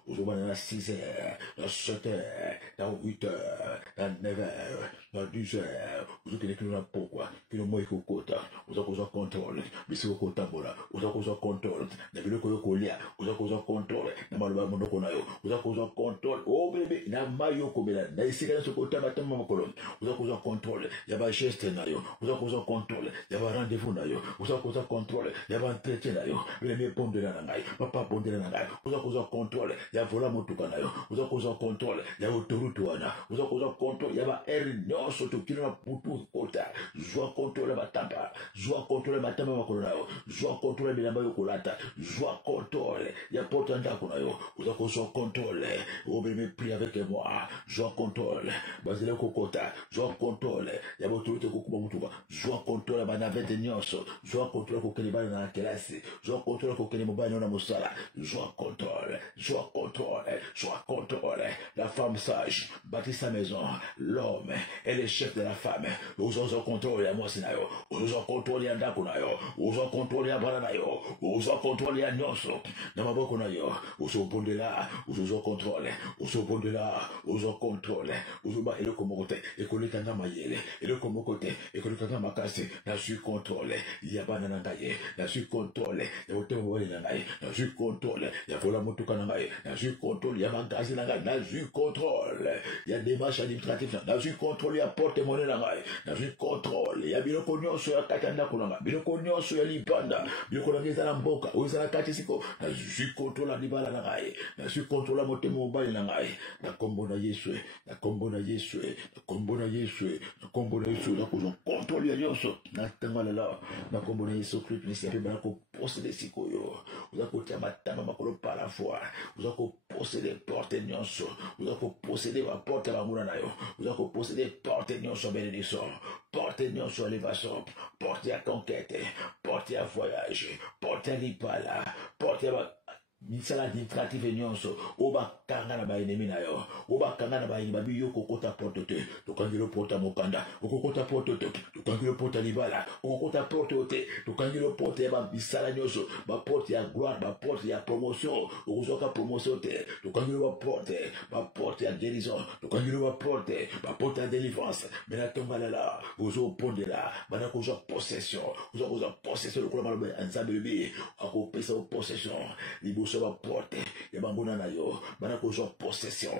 ozobana na 6 heures na 7 heures na 8 heures na 9 heures na 10 heures ozokende kino na pokwa kino moi kokota oza kozwa contrôle bisiko kotambola oza kozwa contrôle na biloko yo kolia oza kozwa contrôle na maloba monoko na yo oza kozwa contrôle o bebe na mai yo komela na esika nyonso kotambatama makolo oza kozwa contrôle ya bageste na yo oza kozwa contrôle ya barendez-vous na yo oza kozwa contrôle ya baentretien na yo leme bondela na ngai papa bondela na ngai oza kozwa contrôle ya vola motuka na yo oza kozwa contrôle ya autoroute wana oza kozwa contrôle ya baere nyonso tokino na putu kota zwa contrôle ya batamba zwa contrôle ya matamba makolo na yo zwa contrôle ya bilamba yo kolata zwa contrôle ya porte ya ndako na yo oza kozwa contrôle obeme prie avec moi zwa contrôle bazela kokota zwa contrôle ya baautorité kokuma motuka zwa contrôle ya banavete nyonso zwa contrôle kokende bana na kelasi zwa contrôle kokende mobali na mosala zwa contrôle la femme sage bâtit sa maison l'homme est le chef de la femme oza contrôle ya mwasi na yo oza contrôle ya ndako na yo oza contrôle ya bana na yo oza contrôle ya nyonso na maboko na yo ozobondela oza contrôle ozoba eloko moko te ekolekanga mayele eloko moko te ekolekanga makasi na suis contrôle ya bana bana na ngai na suis contrôle ya motema mobali na ngai na suis contrôle ya vola motuka na ngai na suis contrôle ya magazi na ngai na suis contrôle ya démarche administrative na suis contrôle ya porte-monnaie na ngai na suis contrôle ya biloko nyonso ya kati ya ndako na ngai biloko nyonso ya libanda biloko na ngai eza na mboka oyo eza na kati siko na suis contrôle ya libala na ngai na suis contrôle ya motema mobali na ngai na kombo na Yesu na kombo na Yesu na kombo na Yesu na kombo na Yesu na kozwa contrôle ya nyonso na ntango lelo na kombo na Yesu Kristo nisi ape bana koposede sikoyo oza kotia matanga makolo par la foi oza koposede porte nyonso oza koposede baporte ya banguna na yo oza koposede porte nyonso ya bénédiction porte nyonso ya élévation porte ya conquête porte ya voyage porte ya lipala porte ya misala administrative nyonso obakanga na baenemi na yo obakanga na baenemi babi yo kokota porte te tokangilo porte mokanda okokota porte te tokangilo porte libala okokota porte te tokangilo porte ba misala nyonso ba porte ya gloire ba porte ya promotion okozoka promotion te tokangilo ba porte ya guérison tokangilo ba porte ya délivrance mena tongalala ozo pondela bana kozo possession ozo possession lokola maloba nzambe bi akopesa possession libo sur la porte et banguna na yo bana ko joie possession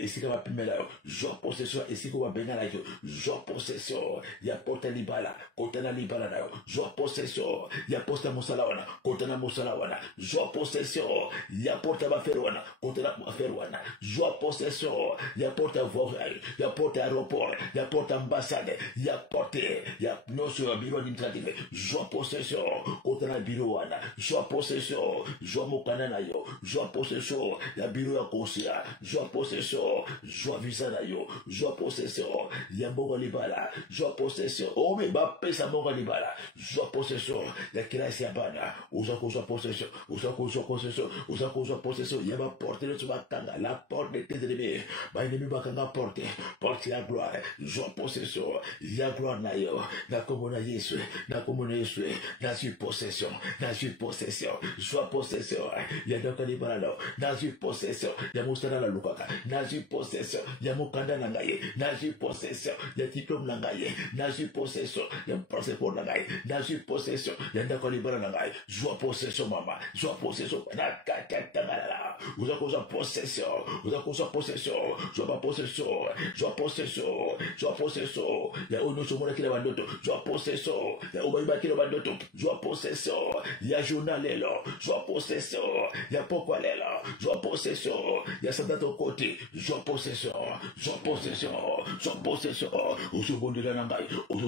ici ka pimela yo joie possession ici ko benga la yo joie possession ya porte libala kotana libala na yo joie possession ya porte musalawana kotana musalawana joie possession ya porte ba ferwana kotana ferwana joie possession ya porte voyage ya porte aéroport ya porte ambassade ya porte ya noso ya bureau administratif joie possession kotana birowana joie possession joie mokana na yo joie possession ya biro ya konsia joie possession joie visa na yo joie possession ya mbongo libala joie possession o me ba pesa mbongo libala joie possession ya kilasi ya bana uza ko joie possession uza ko possession ya ba porte le tuba kanga la porte de tes ennemis ba ennemi ba kanga porte ya gloire joie possession ya gloire na yo na komona Yesu na suis possession joie possession ya doka ni balalo na suis possession ya mustana la lukaka na suis possession ya mukanda na ngai na suis possession ya diplôme na ngai na suis possession ya passeport na ngai na suis possession ya doka ni balalo na ngai joie possession mama joie possession na katata malala uza ko possession joie possession ya ono somona kila bandoto joie possession ya obayiba kila bandoto joie possession ya journal lelo joie possession ya pokwa lelo joie possession ya sandato côté joie possession usubondela na ngai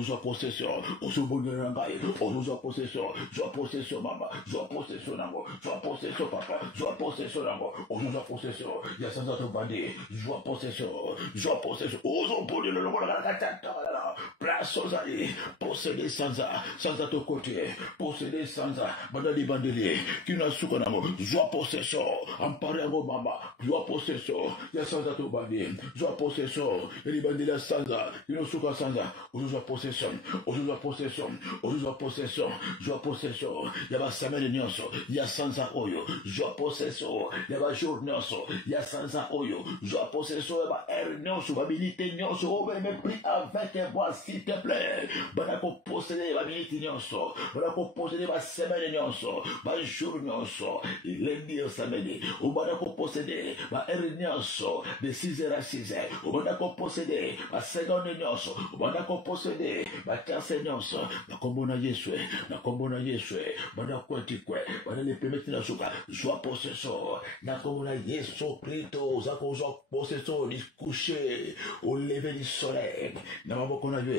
joie possession usubondela na ngai joie possession mama joie possession nango joie possession papa joie possession nango joie possession ya sandato bandi joie possession usubondela na katata place ozali posséder sans ton côté posséder sans bandali bandeli kina suka nango joie possession ampare ngo mama joie possession ya sans ton bandi joie possession eli bandeli sans kina suka sans joie possession joie possession ya ba semaine nyonso ya sans oyo joie possession ya ba jour nyonso ya sans oyo joie possession ya ba heure nyonso ba minute nyonso o me prie avec moi s'il te plaît bana ko posséder ba minute nyonso bana ko posséder ba semaine nyonso ba jour nyonso lundi au samedi o bana ko posséder ba heure nyonso de 6h à 6h o bana ko posséder ba seconde nyonso o bana ko posséder ba quinze nyonso na kombo na Yesu bana ko tikwe bana le permettre na suka joie possession na kombo na Yesu Kristo za ko joie possession du coucher au lever du soleil na maboko na yo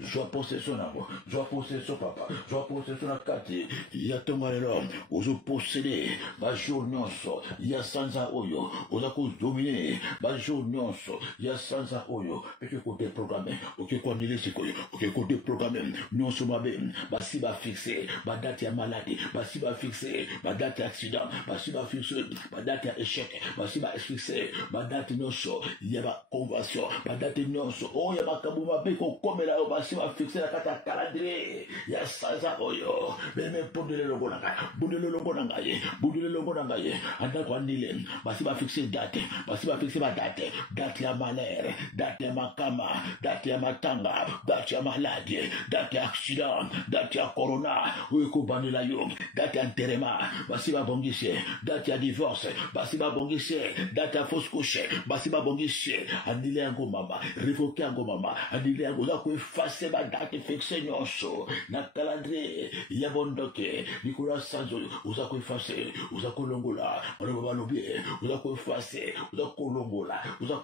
joie possession papa joie possession na kati ya tonga lelo ozo posséder ba jour nyonso ya sanza oyo oza ko dominer ba jour nyonso ya sanza oyo peke ko déprogrammer oke ko annulé sikoyo oke ko déprogrammer nyonso mabe basi ba fixer ba date ya maladie basi ba fixer ba date ya accident basi ba fixer ba date ya échec basi ba fixer ba date nyonso ya ba convention ba date nyonso o ya makambo mabe ko kokomela yo basi ba fixer la kata calendrier ya sanza oyo meme bundele longo na ngai bundele longo na ngai bundele longo na ngai anda kwa ndile basi ba fixer date basi ba fixer ba date ya malheur date ya makama date ya matanga date ya maladie date ya accident date ya corona oyo ko banila yo date ya enterrement basi ba bongise date ya divorce basi ba bongise date ya fausse couche basi ba bongise andile yango mama révoquer yango mama andile yango za ko effacer ba date fixe nyonso na calendrier ya bondoke Nicolas Sanzo uza ko effacer uza ko longola balo balobi uza ko effacer uza ko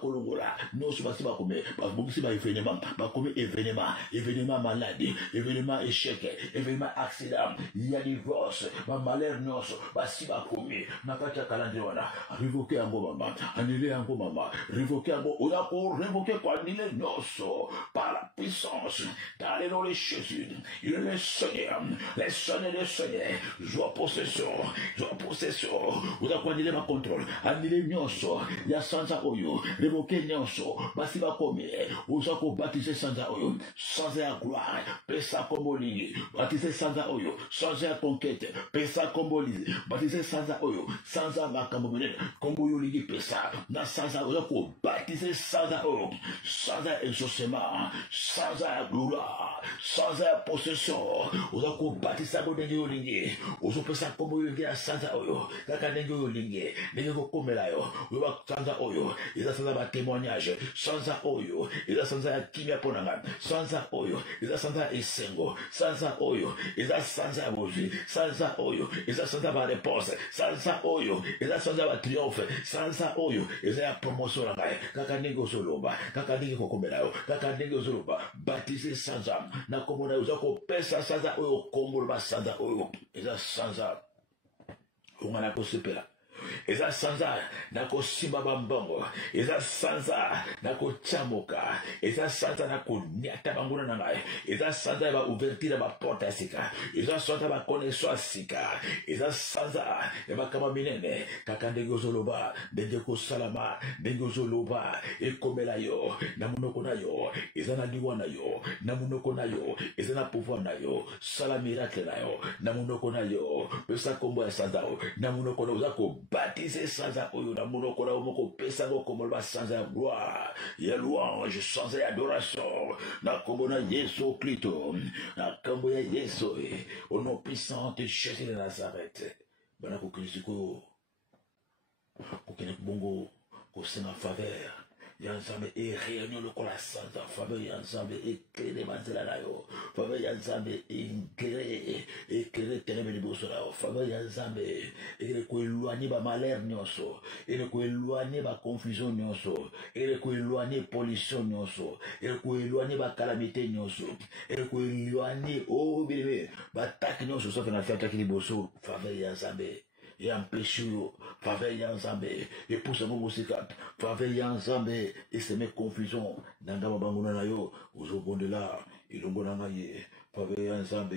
longola nyonso basi ba kome ba bongisi ba événement ba kome événement maladie événement échec événement accident ya divorce ba malheur nyonso basi ba kome na kati ya calendrier wana révoquer yango mama annulé yango mama révoquer yango on a pour révoquer quoi annulé nyonso par la puissance dans les noms de Jésus il est le Seigneur joie possession on a quoi annulé ma contrôle annulé nyonso ya sanza oyo révoquer nyonso basi ba kome on a ko baptiser sanza oyo sans la gloire pesa komboli baptiser sanza oyo sans la conquête pesa komboli baptiser sanza oyo sans la makambo kombo yo ligi pesa na sanza oyo ko baptiser sanza oyo sans la exaucement sans la gloire sans la possession oyo ko baptiser go ndenge yo lingi ozo pesa kombo yo ngi sanza oyo kaka ndenge yo lingi ndenge ko komela yo oyo sanza oyo eza sanza ba témoignage sanza oyo eza sanza ya kimia ponanga sanza oyo eza sanza esengo sanza oyo eza sanza bozi sanza oyo eza sanza ba réponse sanza oyo eza sanza ba triomphe sanza oyo eza ya promotion na ngai kaka ndenge ozoloba kaka ndenge kokomela yo kaka ndenge ozoloba baptiser sanza na komona uza ko pesa sanza oyo kombo ba sanza oyo eza sanza ongana ko sepela eza sanza na ko simba bambongo eza sanza na ko chamoka eza sanza na ko nyata banguna na ngai eza sanza ba ouverture ba porte sika eza sanza ba connexion sika eza sanza ba kama minene kaka ndenge zoloba ndenge ko salama ndenge zoloba ekomela yo na munoko na yo eza na liwa na yo na munoko na yo eza na pouvoir na yo sala miracle na yo na munoko na yo pesa kombo ya sanza na munoko na uzako baptiser sanza oyo na monoko na moko pesa ngo comme ba sanza ya gloire ya louange sanza ya adoration na kombo na Yesu Kristo na kombo ya Yesu au nom puissant de Jésus de Nazareth bana ko Kristo ko kene bongo ko sena faveur Yanzambe et réunion le kola sanza faveur Yanzambe et créer manzela na yo faveur Yanzambe et créer télémé bosso na yo faveur Yanzambe et ko éloigner ba malheur nyonso et ko éloigner ba confusion nyonso et ko éloigner pollution nyonso et ko éloigner ba calamité nyonso et ko éloigner oh bébé ba attaque nyonso sauf na fait attaque bosso faveur Yanzambe et empêcher faveur Yanzambe et pour ce moment aussi faveur Yanzambe et semer confusion dans la banguna na yo ozobonde là ilongo na ngaye faveur Yanzambe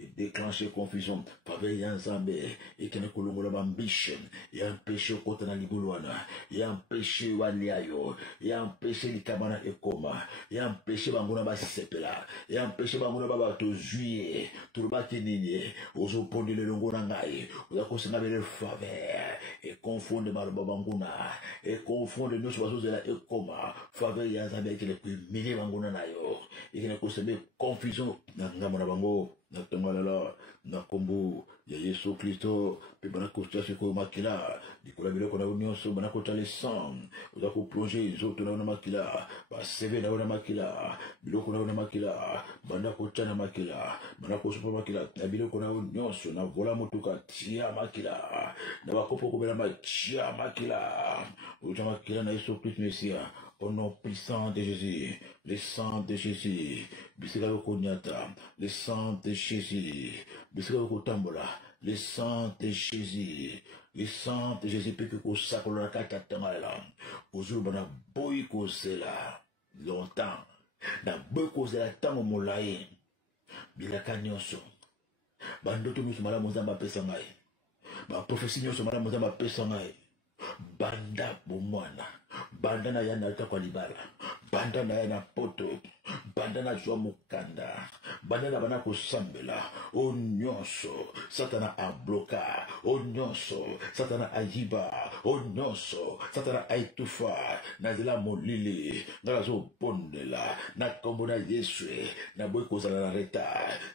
et déclencher confusion faveur Yanzambe et kene kolongola ambition et empêcher kota na libulwana et empêcher waliayo et empêcher likamana ekoma et empêcher banguna ba sepela et empêcher banguna ba to juillet tout ba kinini ozobonde le longo na ngaye ozakosenga bele faveur et confondre maloba banguna et confondre nous bazo zela ekoma faveur Yanzambe kele kumili banguna na yo et kene koseme confusion na ngamona bango na tongalala na kombo ya Yesu Kristo pe bana ko tsa ko makila dikola biloko na nyonso bana ko tale sang oza ko plonger zoto na makila ba seve na makila biloko na makila bana ko tsa na makila bana ko sopa makila na biloko na nyonso na vola motuka tia makila na bakopo ko bela matia makila oza makila na Yesu Kristo Mesia. Au nom puissant de Jésus, le sang de Jésus, Bisika Konyata, le sang de Jésus, Bisika Kotambola, le sang de Jésus, le sang de Jésus, peut que ça qu'on a qu'à t'attendre, aujourd'hui, on a boy causé là, longtemps, na boy causé là, tant au moulaï, bilaka nyonso, bandoto nyonso mala mozamba pesa ngai, ba prophétie nyonso mala mozamba pesa ngai, banda bomwana, banda na yana kwa libala, banda na yana poto, banda bandana jwa mukanda bandana bana kosambela o nyonso satana abloka o nyonso satana ayiba o nyonso satana aitufa na zela molili ngala zo pondela na kombo na Yesu na boy kozala na reta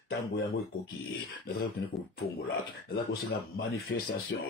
tango yango ekoki na zaka kene ko fungula na zaka kosinga manifestation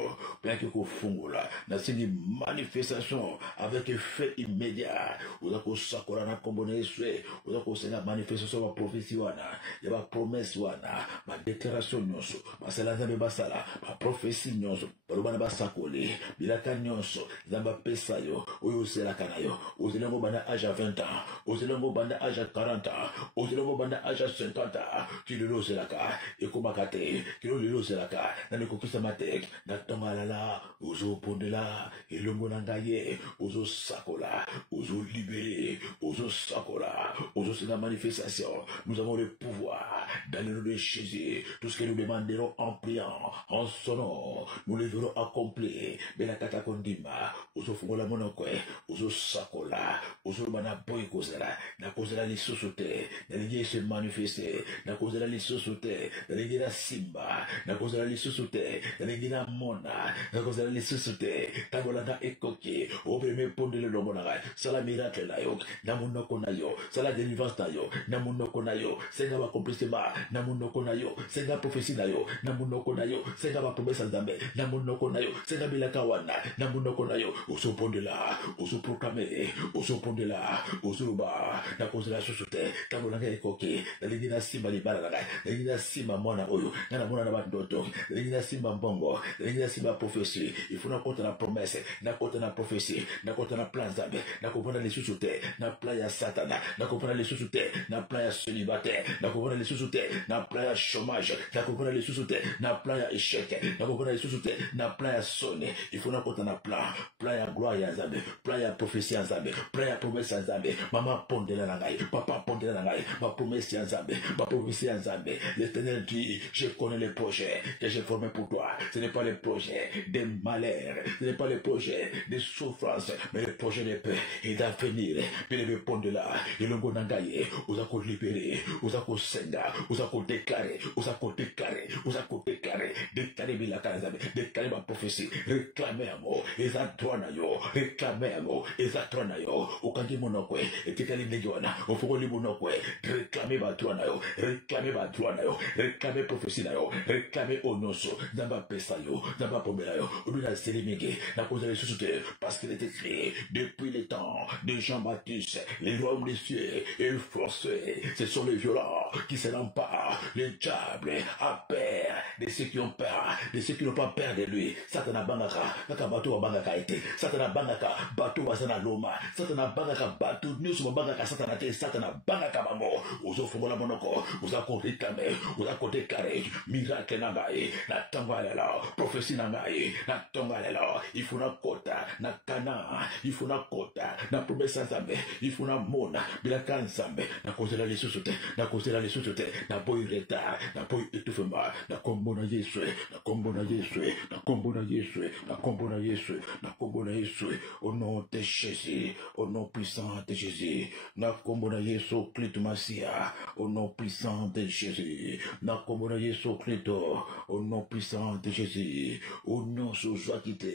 bien que ko fungula na singi manifestation avec effet immédiat oza kosakola na kombo na Yesu oza kosinga manifestation ba prophétie wana ya ba promesse wana ba déclaration nyonso basala nzambe basala ba prophétie nyonso balobana basakoli bilaka nyonso nzamba pesa yo oyo oselaka na yo ozelango banda âge à 20 ans ozelango banda âge à 40 ans ozelango banda âge à 50 ans kilelo ozelaka ekomaka te kilelo lelo ozelaka na nekokisama te na ntongo alala ozopondela elongo na ngai ye ozosakola ozolibere ozosakola ozosenga manifestation. Nous avons le pouvoir dans le nom de Jésus. Tout ce que nous demanderons en priant en son nom nous le verrons accompli. Benakata kondima ozofungola monokwe ozosakola ozolobana boy kozela na kozela lisusu te na lingi se manifester na kozela lisusu te na lingi na simba na kozela lisusu te na lingi na mona na kozela lisusu te tangolanga ekoki obreme pondele longo na sala miracle na yo na monoko na yo sala délivrance na yo na monoko na yo senga ba accomplissement na monoko na yo senga prophétie na yo na monoko na yo senga ba promesse nzambe na monoko na yo senga bilaka wana na monoko na yo osopondela osoproclamer osopondela osoba na kozela sosote tangolanga ekoki na lingi na simba libala na lingi na simba mwana oyo na mona na bandoto na lingi na simba mbongo na lingi na simba prophétie il faut na kota na promesse na kota na prophétie na kota na plan nzambe na kopona lisusu te na plan ya satana na kopona lisusu te na plan ya célibataire na kopona lisusu te na plan ya chômage na kopona lisusu te na plan ya échec na kopona lisusu te na plan ya sonne il faut na kota na plan ya gloire ya nzambe plan ya prophétie ya nzambe plan ya promesse ya nzambe mama pondela na ngai papa pondela na ngai ma promesse ya nzambe ma prophétie ya nzambe. L'Éternel dit je connais les projets que j'ai formés pour toi. Ce n'est pas les projets des malheurs, ce n'est pas les projets des souffrances, mais les projets de paix et d'avenir. Bien le pont de là, et le Gonangaye, vous avez libéré, vous avez senga, vous avez déclaré, vous avez déclaré, vous avez déclaré, déclaré la Kanzabe, déclaré ma prophétie, réclamez à moi, et ça tourne yo, réclamez à moi, et ça tourne yo, au Kandi Monokwe, et Tikali Negona, au Fogoli Monokwe, réclamez ma tourne yo, réclamez ma tourne yo, réclamez prophétie yo, réclamez au noso, Namba Pesa yo, Namba Pomela yo, ou bien la Sélémigué, la cause de la société, parce qu'il est écrit, depuis les temps de Jean-Baptiste, les royaumes des cieux et le forcé, ce sont les violents qui se l'emparent, les diables à peur de ceux qui ont peur, de ceux qui n'ont pas peur de lui. Satana Bangaka, Naka Bato Bangaka été, Satana Bangaka, Bato Bazana Loma, Satana Bangaka, Bato News Bangaka, Satana Té, Satana Bangaka Bango, aux offres la monoko, aux accords réclamés, aux accords déclarés, miracle Nangaï, la Tangalela, prophétie Nangaï, la Tangalela, il faut na kota, na kana, il faut na kota, na promesse Nzambe, il faut na mona, bilaka Nzambe, na kozela les sous-soute, na kozela les sous-soute, na boy retard, na boy étouffement, na combo na Yesu, na combo na Yesu, na combo na Yesu, na combo na Yesu, na combo na Yesu, au nom de Jésus, au nom puissant de Jésus, na combo na Yesu, Christ Massia, au nom puissant de Jésus, na combo na Yesu, Christ, au nom puissant de Jésus, au nom sous joie qui te,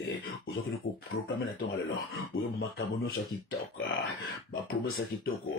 au nom que nous proclamons la tombe alors, au nom makamono sa kitoka, ma promesse kitoko,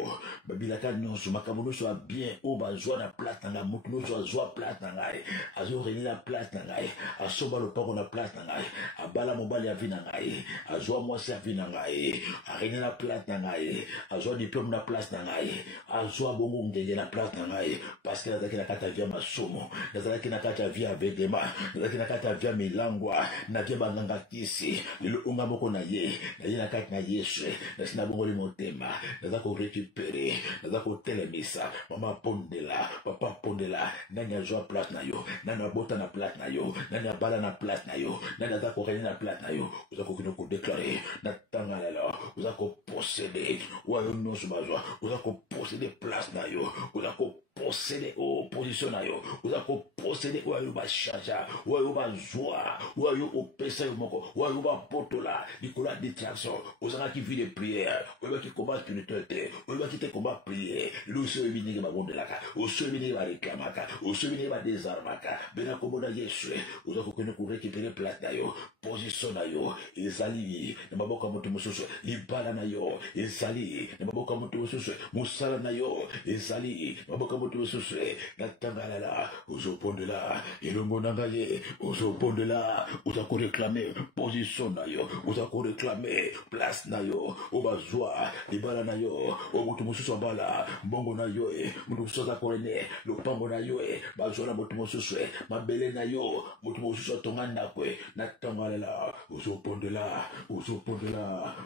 ma bilaka nyonso makamono soit bien au ba joie na place na mukno soit joie place na ngai, azo reni na place na ngai, asoba le pako na place na ngai, abala mobali ya vina ngai, azo moi sa vina ngai, a reni na place na ngai, azo diplôme na place na ngai, azo bongo ngenge na place na ngai, parce que nazaki na kata via masomo, nazaki na kata via aveglema, nazaki na kata via milangwa, na via banganga kisi, lelo unga moko na ye na kati na Yesu, na sina bongo li motema, naza ko récupérer, naza ko telemisa, mama pondela, papa pondela, nani azwa place na yo, nani abota na place na yo, nani abala na place na yo, nani aza ko régner na place na yo, uza ko kino ko déclarer, na tanga lelo, uza ko posséder, wa yo nyonso bazwa, uza ko posséder place na yo, uza ko posséder opposition na yo oza ko posséder oyo ba chaja oyo ba joie oyo opesa yo moko oyo ba potola likola distraction oza ki vie de prière oyo ki combat spirituel oyo ki te combat prière lo so ebingi ba bondelaka o so ebingi ba réclamaka o so ebingi ba désarmaka bena komona Yesu oza ko kone ko récupérer place na yo position na yo ezali na maboko ya moto mosusu libala na yo ezali na maboko ya moto mosusu musala na yo ezali na maboko ya moto mosusu na tangalala ozopondela elongo na ngaye ozopondela oza ko réclamer position na yo oza ko réclamer place na yo obazwa libala na yo o moto mosusu abala mbongo na yo moto mosusu aza korene lopango na yo bazwa na moto mosusu mabele na yo moto mosusu atonga ndako na tangalala ozopondela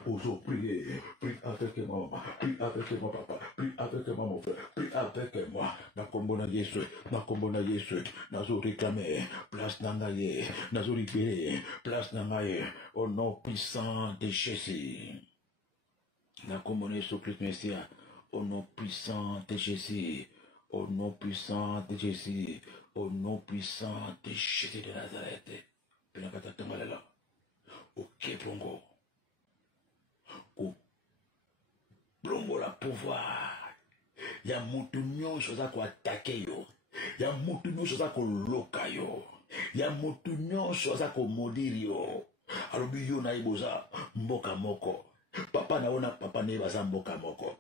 ozoprier prie avec moi prie avec moi papa prie avec moi mon frère prie avec moi na kombo na Yesu nazo réclamer place na ngaye nazo libérer place na ngaye au nom puissant de Jésus na kombo na Yesu Christ Messia au nom puissant de Jésus au nom puissant de Jésus au nom puissant de Jésus de Nazareth penakata tangalela ok bongo blongo la pouvoir ya mutu nyonso za ko attaquer yo ya mutu nyonso za ko loka yo ya mutu nyonso za ko modiri yo alobi yo na iboza mboka moko papa naona papa ne baza mboka moko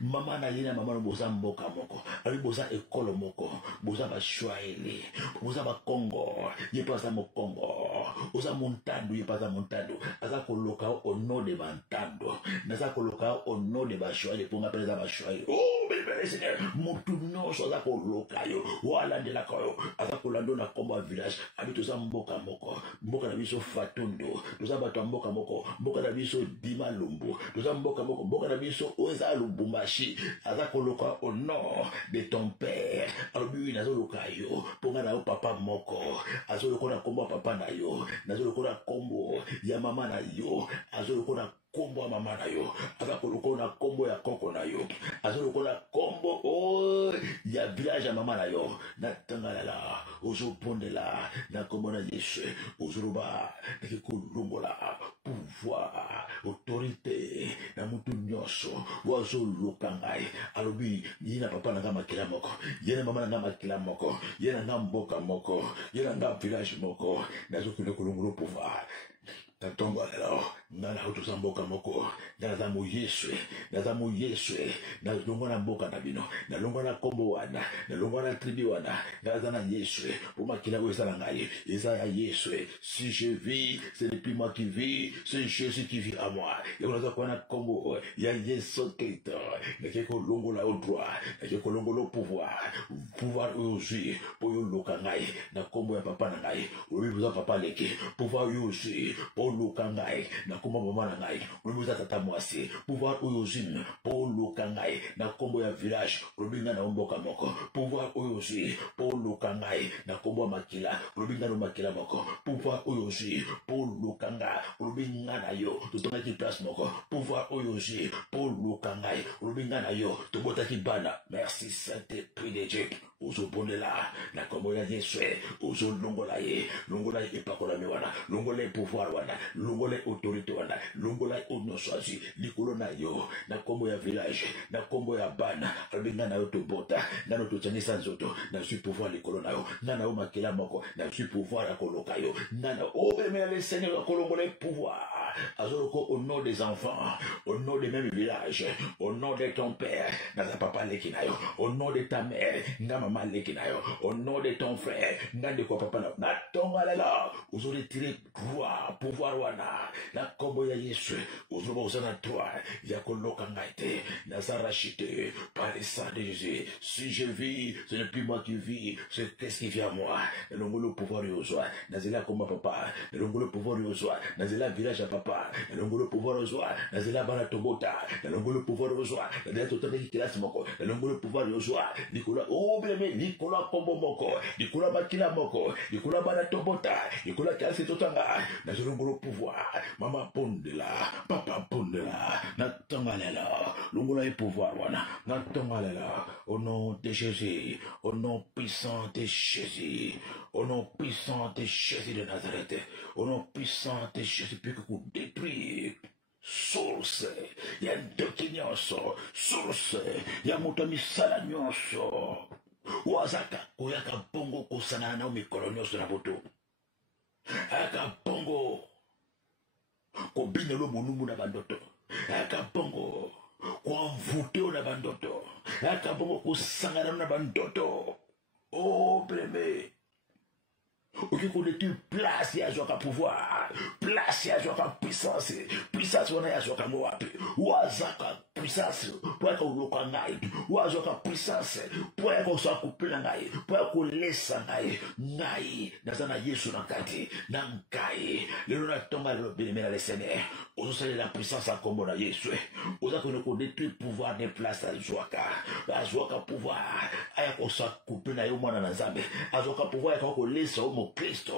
mama na lina mama no boza mboka moko ali boza ekolo moko boza ba Swahili boza ba Congo ye pasa mo Congo oza montando ye pasa montando aza koloka au nom de bantando naza koloka au nom de ba Swahili ponga pesa ba Swahili belle Seigneur mutu nyonso aza koloka yo wala de la koyo aza kolando na kombo village abi toza mboka moko mboka na biso Fatondo toza bato mboka moko mboka na biso Dima Lumbu toza mboka moko mboka na biso oza Lubumbashi aza koloka au nom de ton père alobi nazo loka yo ponga na yo papa moko azo lokola kombo papa na yo nazo lokola kombo ya mama na yo azo lokola kombo ya mama na yo aza kolokola kombo ya koko na yo azo lokola kombo ya village ya mama na yo na tangalala ozopondela na kombo na Yesu ozoloba nakikolongola pouvoir autorité na mutu nyonso wazoloka ngai alobi yina papa na nga makila moko yena mama na nga makila moko yena nga mboka moko yena nga village moko nazokende kolongola pouvoir tatongo lelo ngala hutuza mboka moko naza mu Yesu na longo na mboka na bino na longo na kombo wana na longo na tribu wana naza na Yesu pour kila wesa na ngai eza ya Yesu si je vis ce n'est plus moi qui vis c'est Jésus qui vit à moi et on a quoi na kombo ya Yesu Christ na keko longo la au droit na keko longo le pouvoir aujourd'hui pour yo loka ngai na kombo ya papa na ngai obi buza papa leki pouvoir aujourd'hui pour loka ngai na kombo mama na ngai obibuza tata mwasi pouvoir oyozine pour loka ngai na kombo ya village robinga na mboka moko pouvoir oyozi pour loka ngai na kombo makila robinga na makila moko pouvoir oyozi pour loka ngai robinga na yo totonga ki place moko pouvoir oyozi pour loka ngai robinga na yo tobota ki bana merci Saint-Esprit de Dieu ozobonela na kombo ya Yesu ozolongola ye epakola mewana longola pouvoir wana longola autorité wana longola onoswazi likolo na yo na kombo ya village na kombo ya bana albinga na yo tobota ngano totsanisa nzoto na suis pouvoir likolo na yo ngana o makela moko na suis pouvoir akoloka yo ngana o bemela le Seigneur akolongola pouvoir azoloko au nom des enfants au nom des mêmes villages au nom de ton père na papa leki na yo au nom de ta mère ngama mama leki na yo au nom de ton frère ngande ko papa na tonga lela uzuri tirer droit pouvoir wana na kombo ya Yesu uzoba usana droit ya koloka ngaite na sarachite par le sang de Jésus si je vis ce n'est plus moi qui vis c'est qu'est-ce qui vient à moi le pouvoir yozwa na zela komba papa le pouvoir yozwa na zela village à papa le pouvoir yozwa na zela bana tobota le pouvoir yozwa na zela totale ki classe moko le pouvoir yozwa Nicolas oh bébé Nicolas kombo moko Nicolas bakila moko Nicolas bana tobota Nicolas kasi totanga na zela pouvoir mama pondela papa pondela na tanga Natangalela, l'ongola et pouvoir, wana. Natangalela, au nom de Jésus, au nom puissant de Jésus, au nom puissant de Jésus de Nazareth, au nom puissant de Jésus, puis que vous détruisez. Source, il y a deux qui nyonso, source, il y a moto misala nyonso. Wazaka, oyaka bongo kusana na mikolo nyonso na boto. Aka bongo, kobine lo monumu na bandoto. Aka bongo, kwa mvute na bandoto. Aka bongo kusangana na bandoto. Oh, breme. Ok, qu'on est une place, il y a un pouvoir, place, il y a une puissance, puissance, on a un moape, ou à zaka puissance, pour qu'on le connaisse, ou à zaka puissance, pour qu'on soit coupé dans l'aïe, pour qu'on laisse l'aïe, naïe, dans un aïe sur l'ankati, nankai, le nom tombe le bénémé le Seigneur, on sait la puissance à comme on a Yesu, on a qu'on détruit le pouvoir des places à Joaka pouvoir, à qu'on soit coupé dans l'aïe, au moins dans la zambe, à Joaka pouvoir, à qu'on laisse au mot Christ,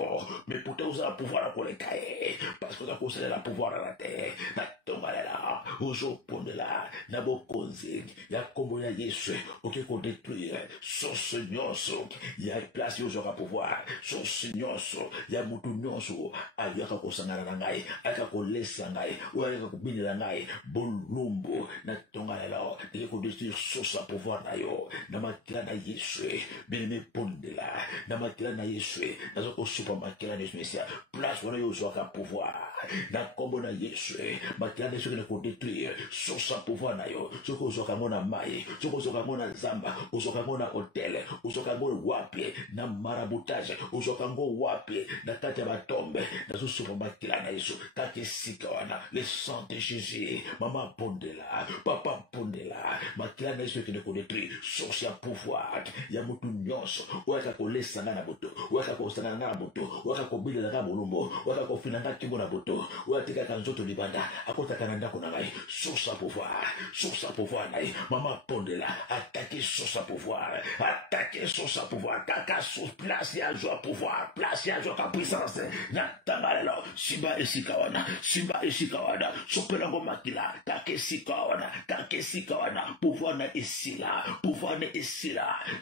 mais pourtant vous avez le pouvoir pour les cahiers, parce que vous avez le pouvoir à la terre, na tongalela, ojo pondela, na bokonzi, ya kombo ya Yesu, ok qu'on détruire, source nyonso, ya place ojo ka pouvoir, source nyonso, ya mutu nyonso, ayaka ko sangana na ngai, aka ko lesa ngai, ou aka ko binila ngai, bolumbo, na tongalela, ya ko détruire source à pouvoir na yo, na makila na Yesu, bien pondela, na makila na Yesu, ko supermarket na Yesu place wana yo zoka pouvoir na kombo na Yesu makila Yesu ne ko détruire source pouvoir na yo soko zoka mona mai soko zoka mona zamba uzoka mona hotel uzoka mona wapi na maraboutage uzoka ngo wapi na kati ya batombe na zo supermarket na Yesu kati sika wana le sang de Jésus mama pondela papa pondela makila Yesu ne ko détruire source ya pouvoir ya mutu nyonso waka ko lesanga na boto waka ko na boto waka ko bila na bolumbo waka ko finanga kingo na boto watika kanzoto libanda akota kananda ko na ngai source à pouvoir nai mama pondela attaquer source à pouvoir kaka source place ya joie pouvoir place ya joie puissance na tangalelo simba esikawana sopela ngomakila take sikawana pouvoir na esila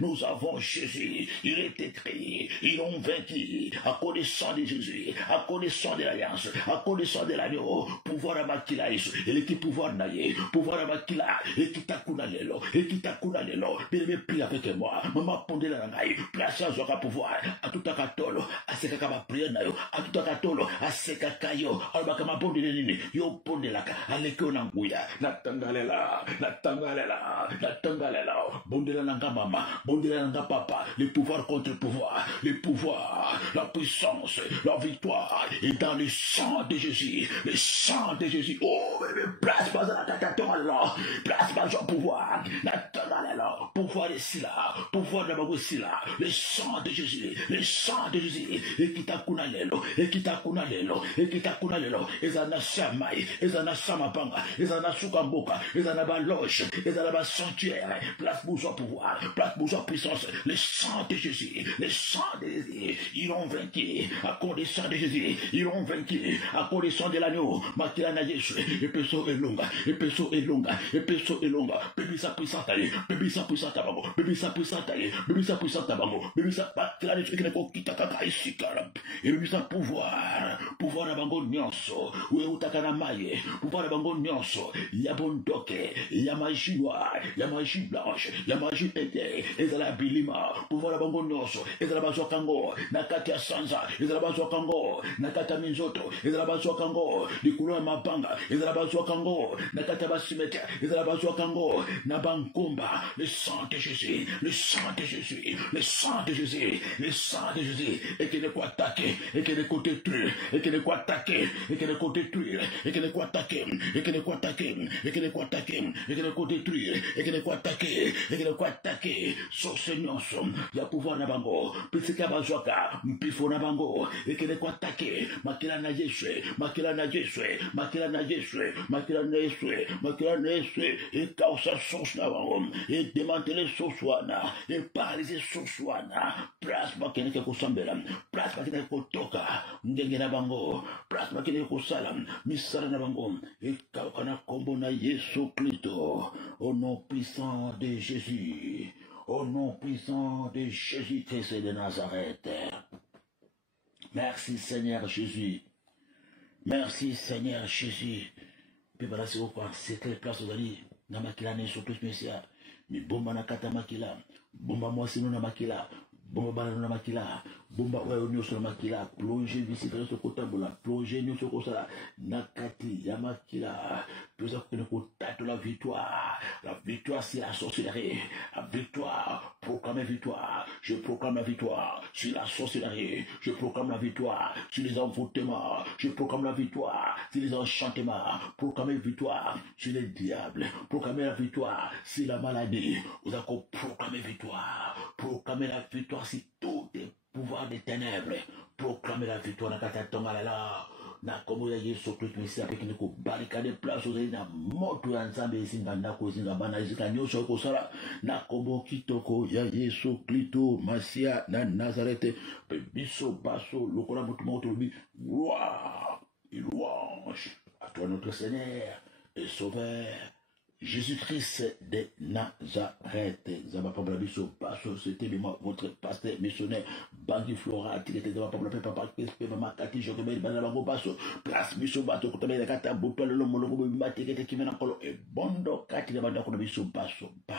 nous avons Jésus il est écrit ils ont vaincu à connaissance de Jésus, à connaissance de l'alliance, à connaissance de l'agneau, pouvoir à makila Yesu, et l'équipe pouvoir naye, pouvoir à makila, et qui t'a kunalelo, bien prie avec moi, maman pondé la nangaï, place à Zoka pouvoir, à tout à katolo, à sekaka prière nayo, à tout à katolo, à sekakayo, à bakama pondé de nini, yo pondé la, à l'école nanguya, natangalela, bondé la nanga mama, bondé la nanga papa, les pouvoirs contre pouvoir, les pouvoirs, la puissance, la victoire est dans le sang de Jésus. Le sang de Jésus. Oh, mais place pas à la tête là. Place pas au pouvoir. Pouvoir ici là. Pouvoir de la ici là. Le sang de Jésus. Le sang de Jésus. Et qui t'a kunalelo. Et qui t'a kunalelo. Et qui t'a kunalelo. Et ça n'a samai. Et ça n'a samapanga. Et ça n'a sukamboka. Et ça n'a pas loge. Et ça n'a pas sanctuaire. Place pour son pouvoir. Place pour sa puissance. Le sang de Jésus. Le sang de Jésus. Ils ont vaincu à cause du sang de Jésus. Ils ont vaincu à cause du sang de l'agneau. Makilana Yesu. Et peso est longa. Et peso est longa. Et peso est longa. Bébi sa puissante allée. Bébi sa puissante tabango. Bébi sa puissante allée. Bébi sa puissante tabango. Bébi sa makilana Yesu qui n'est pas kita kaka ici karam. Et bébi sa pouvoir. Pouvoir d'abango nyonso. Ou utakana maye. Pouvoir d'abango nyonso. Yabondoke. Yamagie noire. Yamagie blanche. Yamagie éthée. Ezala bilima. Pouvoir d'abango nyonso. Ezala bazokango. Nakati ya sanza. Ezala bazokango. Nakati ya minzoto. Ezala bazokango. Likulu ya mabanga. Ezala bazokango. Nakati ya basimete. Ezala bazokango. Nabankomba. Le sang de Jésus. Le sang de Jésus. Le sang de Jésus. Le sang de Jésus. Et qu'il ne peut attaquer. Et qu'il ne peut détruire. Et qu'il ne peut attaquer. Et qu'il ne peut détruire. Et qu'il ne peut attaquer. Et qu'il ne peut attaquer. Et qu'il ne peut attaquer. Et qu'il ne peut détruire. Et qu'il ne peut attaquer. Et qu'il ne peut attaquer. Sur ce nyonso. Il y a pouvoir na bango. Pisika bazoka. Mpifo na bango. Et qu'il ne peut attaquer. Makila na Yesu. Yesue, makila na Yesue, makila na Yesue, makila na Yesue, makila na Yesue, et causa sosna wangom, et démanteler soswana, et paralyser soswana, plasma keneke kusambela, plasma keneke kutoka, ndenge na bango, plasma keneke kusalam, misala na bango, et kaukana kombo na Yesu Christo, au nom puissant de Jésus, au nom puissant de Jésus-Christ de Nazareth. Merci Seigneur Jésus. Merci Seigneur Jésus. Puis voilà, c'est pourquoi c'est quelle place vous allez dans makila ne surtout spécial. Mais bomba na kata makila, bomba moi sinon na makila, bomba bana na makila, bomba ouais on sur makila, plonger visite sur côté bola, plonger nous sur côté nakati ya makila. Tout ça que nous la victoire. La victoire c'est la sorcellerie. La victoire, proclame victoire. Je proclame la victoire sur la sorcellerie. Je proclame la victoire sur les envoûtements. Je proclame la victoire sur les enchantements. Proclame la victoire sur les diables. Proclame la victoire sur la maladie. Vous avez proclamé victoire. Proclamer la victoire sur tous les pouvoirs des ténèbres. Proclamer la victoire dans la tongalala. Na komo ya Yesu Kristo mesi apeke ne ko barricade place aux na moto ya nzambe esinga ndako esinga bana ezika nyonso ekosala na komo kitoko ya Yesu Kristo Masia na Nazareth pe biso baso lokola moto moko lobi gloire et louange à toi notre Seigneur et Sauveur Jésus-Christ de Nazareth. Zabapabla biso baso c'était votre pasteur missionnaire Bangui Flora qui était Zabapabla papa Kespe mama Kati Jokemel Banabango baso place biso bato kotabela kata butwa le mologo bimati kete kimena kolo e bondo kati na banda ko biso baso ba